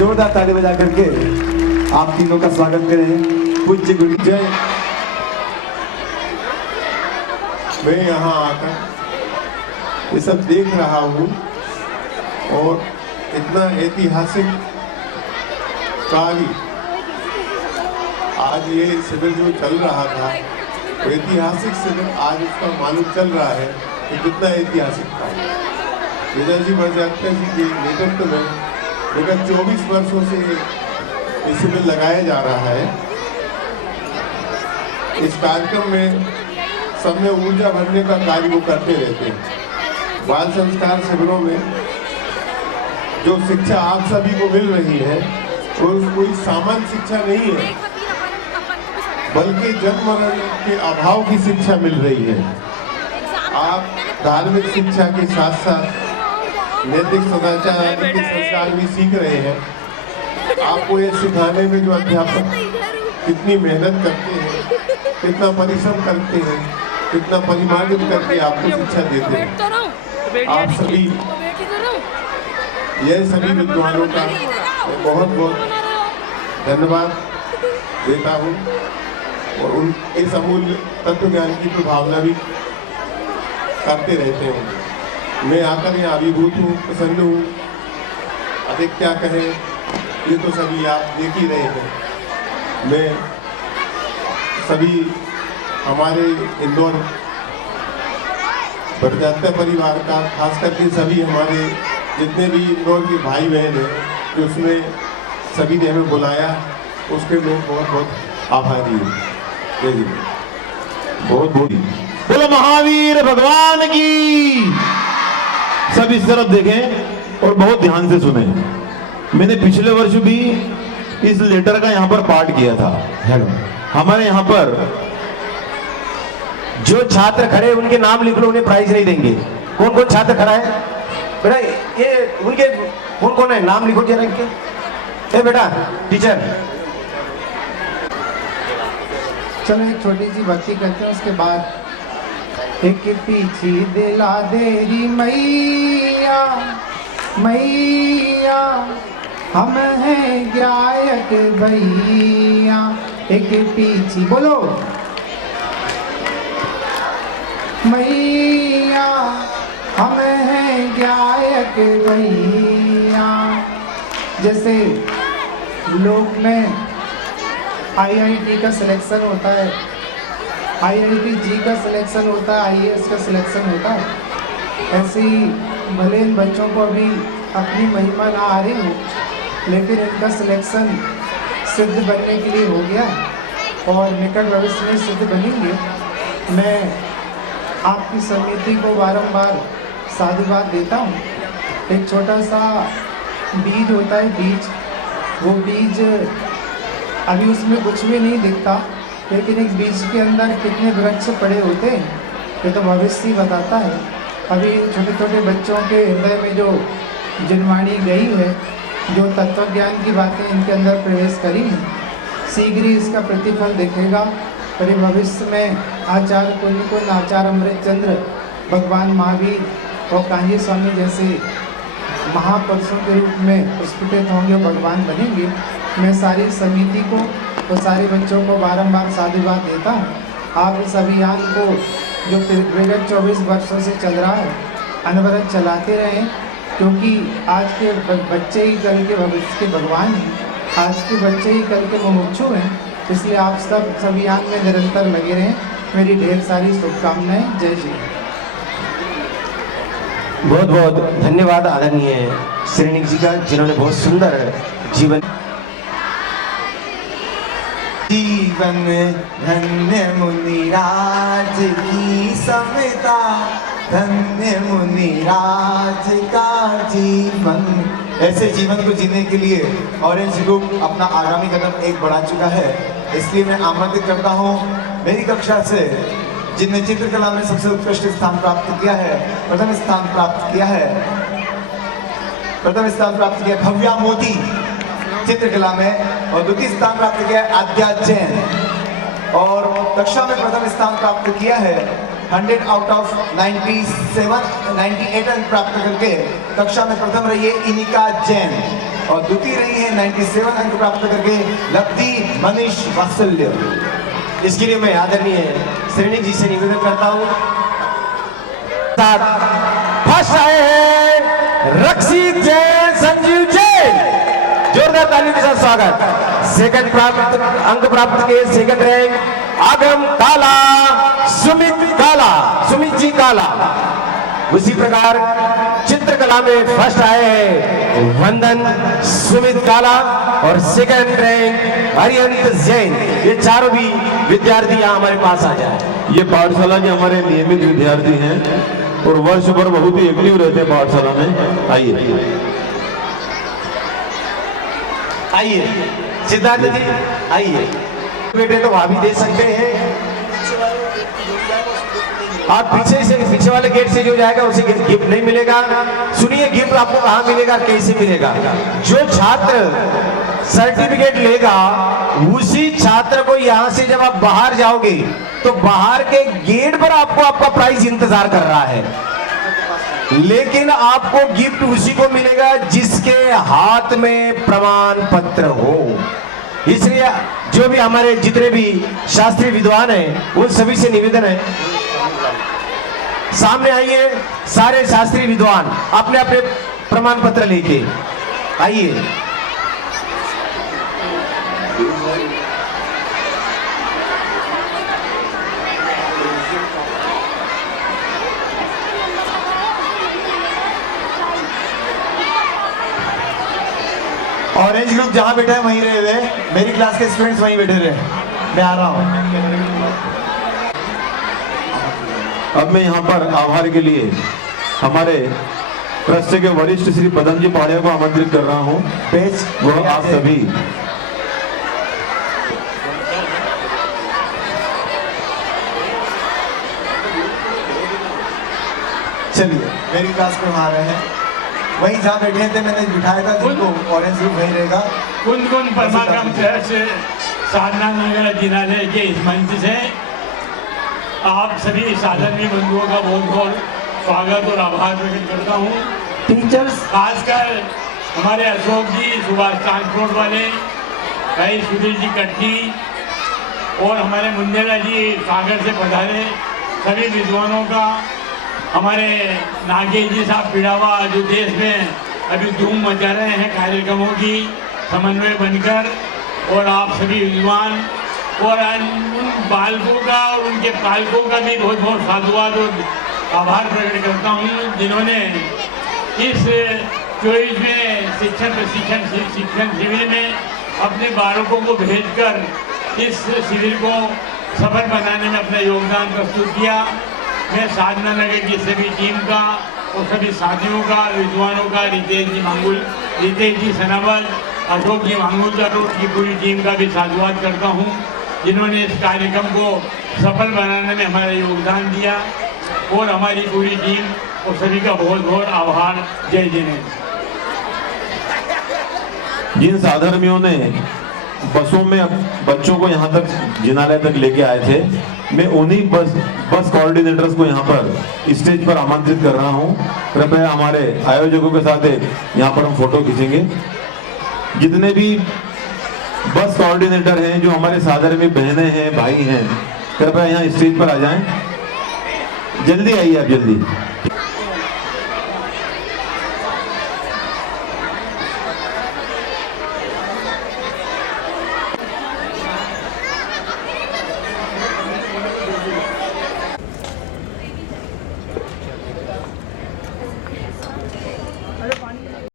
जोरदार ताली बजा करके आप तीनों का स्वागत करें। पूज्य गुरु जय। मैं यहाँ आकर ये सब देख रहा हूँ और इतना ऐतिहासिक कार्य आज ये शिविर जो चल रहा था, तो ऐतिहासिक शिविर आज उसका मालूम चल रहा है कि कितना ऐतिहासिक था। विजय जी बरजात्या जी के नेतृत्व में विगत 24 वर्षों से ये शिविर लगाया जा रहा है। इस कार्यक्रम में सब में ऊर्जा भरने का कार्य वो करते रहते हैं। बाल संस्कार शिविरों में जो शिक्षा आप सभी को मिल रही है वो कोई सामान्य शिक्षा नहीं है, बल्कि जन्म मरण के अभाव की शिक्षा मिल रही है। आप धार्मिक शिक्षा के साथ साथ नैतिक सदाचार नैतिक संस्कार भी सीख रहे हैं। आपको ये सिखाने में जो अध्यापक कितनी मेहनत करते हैं, कितना परिश्रम करते हैं, कितना परिमार्जित करके आपको शिक्षा देते हैं। आप सभी यह सभी विद्वानों का बहुत बहुत धन्यवाद देता हूँ और उन इस अमूल्य तत्व ज्ञान की प्रभावना भी करते रहते हैं। मैं आकर यहाँ अभिभूत हूँ, प्रसन्न हूँ। अधिक क्या कहें, ये तो सभी आप देख ही रहे हैं। मैं सभी हमारे इंदौर बरजात्या परिवार का, खास करके सभी हमारे जितने भी इंदौर के भाई बहन हैं जो उसमें सभी ने हमें बुलाया, उसके मैं बहुत बहुत आभारी हूँ। जय जी। बहुत बहुत बोलो महावीर भगवान की। सब इस तरफ देखें और बहुत ध्यान से सुने। मैंने पिछले वर्ष भी इस लेटर का यहाँ पर पाठ किया था। हमारे यहाँ पर जो छात्र खड़े उनके नाम लिख लो, उन्हें प्राइज नहीं देंगे। कौन कौन छात्र खड़ा है बेटा? ये उनके कौन कौन है, नाम लिखो जरा इनके। ए बेटा टीचर, चलो एक छोटी सी भक्ति करते हैं, उसके बाद एक पीछी दिला देरी मैया मैया, हम हैं गायक भैया। एक पीछी बोलो मैया, हम हैं गायक भैया। जैसे लोक में आईआईटी का सिलेक्शन होता है, आईआईटी जी का सिलेक्शन होता है, आईएएस का सिलेक्शन होता है, ऐसे ही भले इन बच्चों को अभी अपनी महिमा ना आ रही हो, लेकिन इनका सिलेक्शन सिद्ध बनने के लिए हो गया और निकट भविष्य में सिद्ध बनेंगे। मैं आपकी समिति को बारंबार साधुवाद देता हूँ। एक छोटा सा बीज होता है, बीज, वो बीज अभी उसमें कुछ भी नहीं दिखता, लेकिन एक बीज के अंदर कितने वृक्ष पड़े होते हैं ये तो भविष्य ही बताता है। अभी छोटे छोटे बच्चों के हृदय में जो जनवाणी गई है, जो तत्व ज्ञान की बातें इनके अंदर प्रवेश करी हैं, शीघ्र ही इसका प्रतिफल दिखेगा। और भविष्य में आचार्य पुण्यकुंज, आचार्य अमृतचंद्र, भगवान महावीर और कान्जी स्वामी जैसे महापुरुषों के रूप में प्रस्फुटित होंगे और भगवान बनेंगे। मैं सारी समिति को और सारे बच्चों को बारंबार साधुवाद देता हूँ। आप इस अभियान को जो विगत 24 वर्षों से चल रहा है अनवरत चलाते रहें, क्योंकि आज के बच्चे ही कल के भविष्य के भगवान हैं, आज के बच्चे ही कल के मुमुक्षु हैं। इसलिए आप सब इस अभियान में निरंतर लगे रहें। मेरी ढेर सारी शुभकामनाएं। जय श्री राम। बहुत बहुत धन्यवाद आदरणीय श्रेणिक जी का, जिन्होंने बहुत सुंदर जीवन जीवन धन्य मुनिराज की समता, धन्य मुनिराज का जीवन। ऐसे जीवन को जीने के लिए ऑरेंज ग्रुप अपना आगामी कदम एक बढ़ा चुका है। इसलिए मैं आमंत्रित करता हूँ मेरी कक्षा से जिनने चित्रकला में सबसे उत्कृष्ट स्थान प्राप्त किया है, प्रथम स्थान प्राप्त किया भव्या मोदी चित्रकला में, और द्वितीय स्थान प्राप्त किया है आद्या जैन, और कक्षा में प्रथम स्थान प्राप्त किया है 100 आउट ऑफ 98 अंक प्राप्त करके कक्षा में प्रथम रही है इनिका जैन, और द्वितीय रही है 97 अंक प्राप्त करके लक्ति मनीष वात्सल्य। इसके लिए मैं आदरणीय श्रेणी जी से निवेदन करता हूँ। फर्स्ट आए हैं रक्षित जैन, संजीव जैन, जोरदार ताली के साथ स्वागत। सेकंड प्राप्त अंक प्राप्त किए, सेकंड रैंक आगम काला, सुमित जी काला। उसी प्रकार चित्रकला में फर्स्ट आए हैं वंदन, सुमित काला और सेकंड रैंक अरियंत जैन। ये चारों भी विद्यार्थी यहाँ हमारे पास आ जाए। ये पाठशाला के हमारे नियमित विद्यार्थी हैं और वर्ष भर बहुत ही एक्टिव रहते हैं पाठशाला में। आइए सिद्धार्थ जी, आइए बेटे, तो वहां भी दे सकते हैं। आप पीछे वाले गेट से जो जाएगा उसे गिफ्ट नहीं मिलेगा। सुनिए, गिफ्ट आपको कहाँ मिलेगा, कैसे मिलेगा। जो छात्र सर्टिफिकेट लेगा उसी छात्र को यहाँ से जब आप बाहर जाओगे तो बाहर के गेट पर आपको आपका प्राइज इंतजार कर रहा है, लेकिन आपको गिफ्ट उसी को मिलेगा जिसके हाथ में प्रमाण पत्र हो। इसलिए जो भी हमारे जितने भी शास्त्रीय विद्वान हैं उन सभी से निवेदन है, सामने आइए। सारे शास्त्रीय विद्वान अपने अपने प्रमाण पत्र लेके आइए। ऑरेंज ग्रुप जहाँ बैठा है वहीं रहे हुए, मेरी क्लास के स्टूडेंट्स वहीं बैठे रहे। मैं आ रहा हूँ। अब मैं यहाँ पर आभार के लिए हमारे ट्रस्ट के वरिष्ठ श्री पदम जी पाड़िया को आमंत्रित कर रहा हूँ। वो आप सभी चलिए, मेरी क्लास में वहाँ रहे हैं, वहीं जहाँ बैठे थे मैंने बिठाया था जिनको ऑरेंज ग्रुप वहीं रहेगा। कुंद परमागम ट्रस्ट साधना नगर जिनालय के इस मंच से आप सभी साधर्मी बंधुओं का बहुत बहुत स्वागत और आभार प्रकट करता हूँ। टीचर्स, खासकर हमारे अशोक जी सुभाष ट्रांसपोर्ट वाले, भाई सुधीर जी कटनी और हमारे मुंडेला जी सागर से पधारे सभी विद्वानों का, हमारे नागेश जी साहब पिड़ावा जो देश में अभी धूम मचा रहे हैं कार्यक्रमों की समन्वय बनकर, और आप सभी विद्वान और उन बालकों का और उनके पालकों का भी बहुत बहुत साधुवाद और आभार प्रकट करता हूँ जिन्होंने इस 24वें शिक्षण प्रशिक्षण शिविर में अपने बालकों को भेजकर इस शिविर को सफल बनाने में अपना योगदान प्रस्तुत किया। मैं साधना नगर की सभी टीम का और सभी साथियों का, विद्वानों का, रितेश जी सनावल, अशोक जी मांगूलकर की पूरी टीम का भी साधुवाद करता हूँ जिन्होंने इस कार्यक्रम को सफल बनाने में हमारा योगदान दिया, और हमारी पूरी टीम और सभी का बहुत बहुत आभार। जय जिनेन्द्र। जिन साधर्मियों ने बसों में बच्चों को यहाँ तक जिनालय तक लेके आए थे, मैं उन्हीं बस कोऑर्डिनेटर्स को यहाँ पर स्टेज पर आमंत्रित कर रहा हूँ। कृपया हमारे आयोजकों के साथ यहाँ पर हम फोटो खींचेंगे। जितने भी बस कोऑर्डिनेटर हैं, जो हमारे साधर्मी बहनें हैं, भाई हैं, कृपया यहाँ स्टेज पर आ जाएं। जल्दी आइए आप, जल्दी।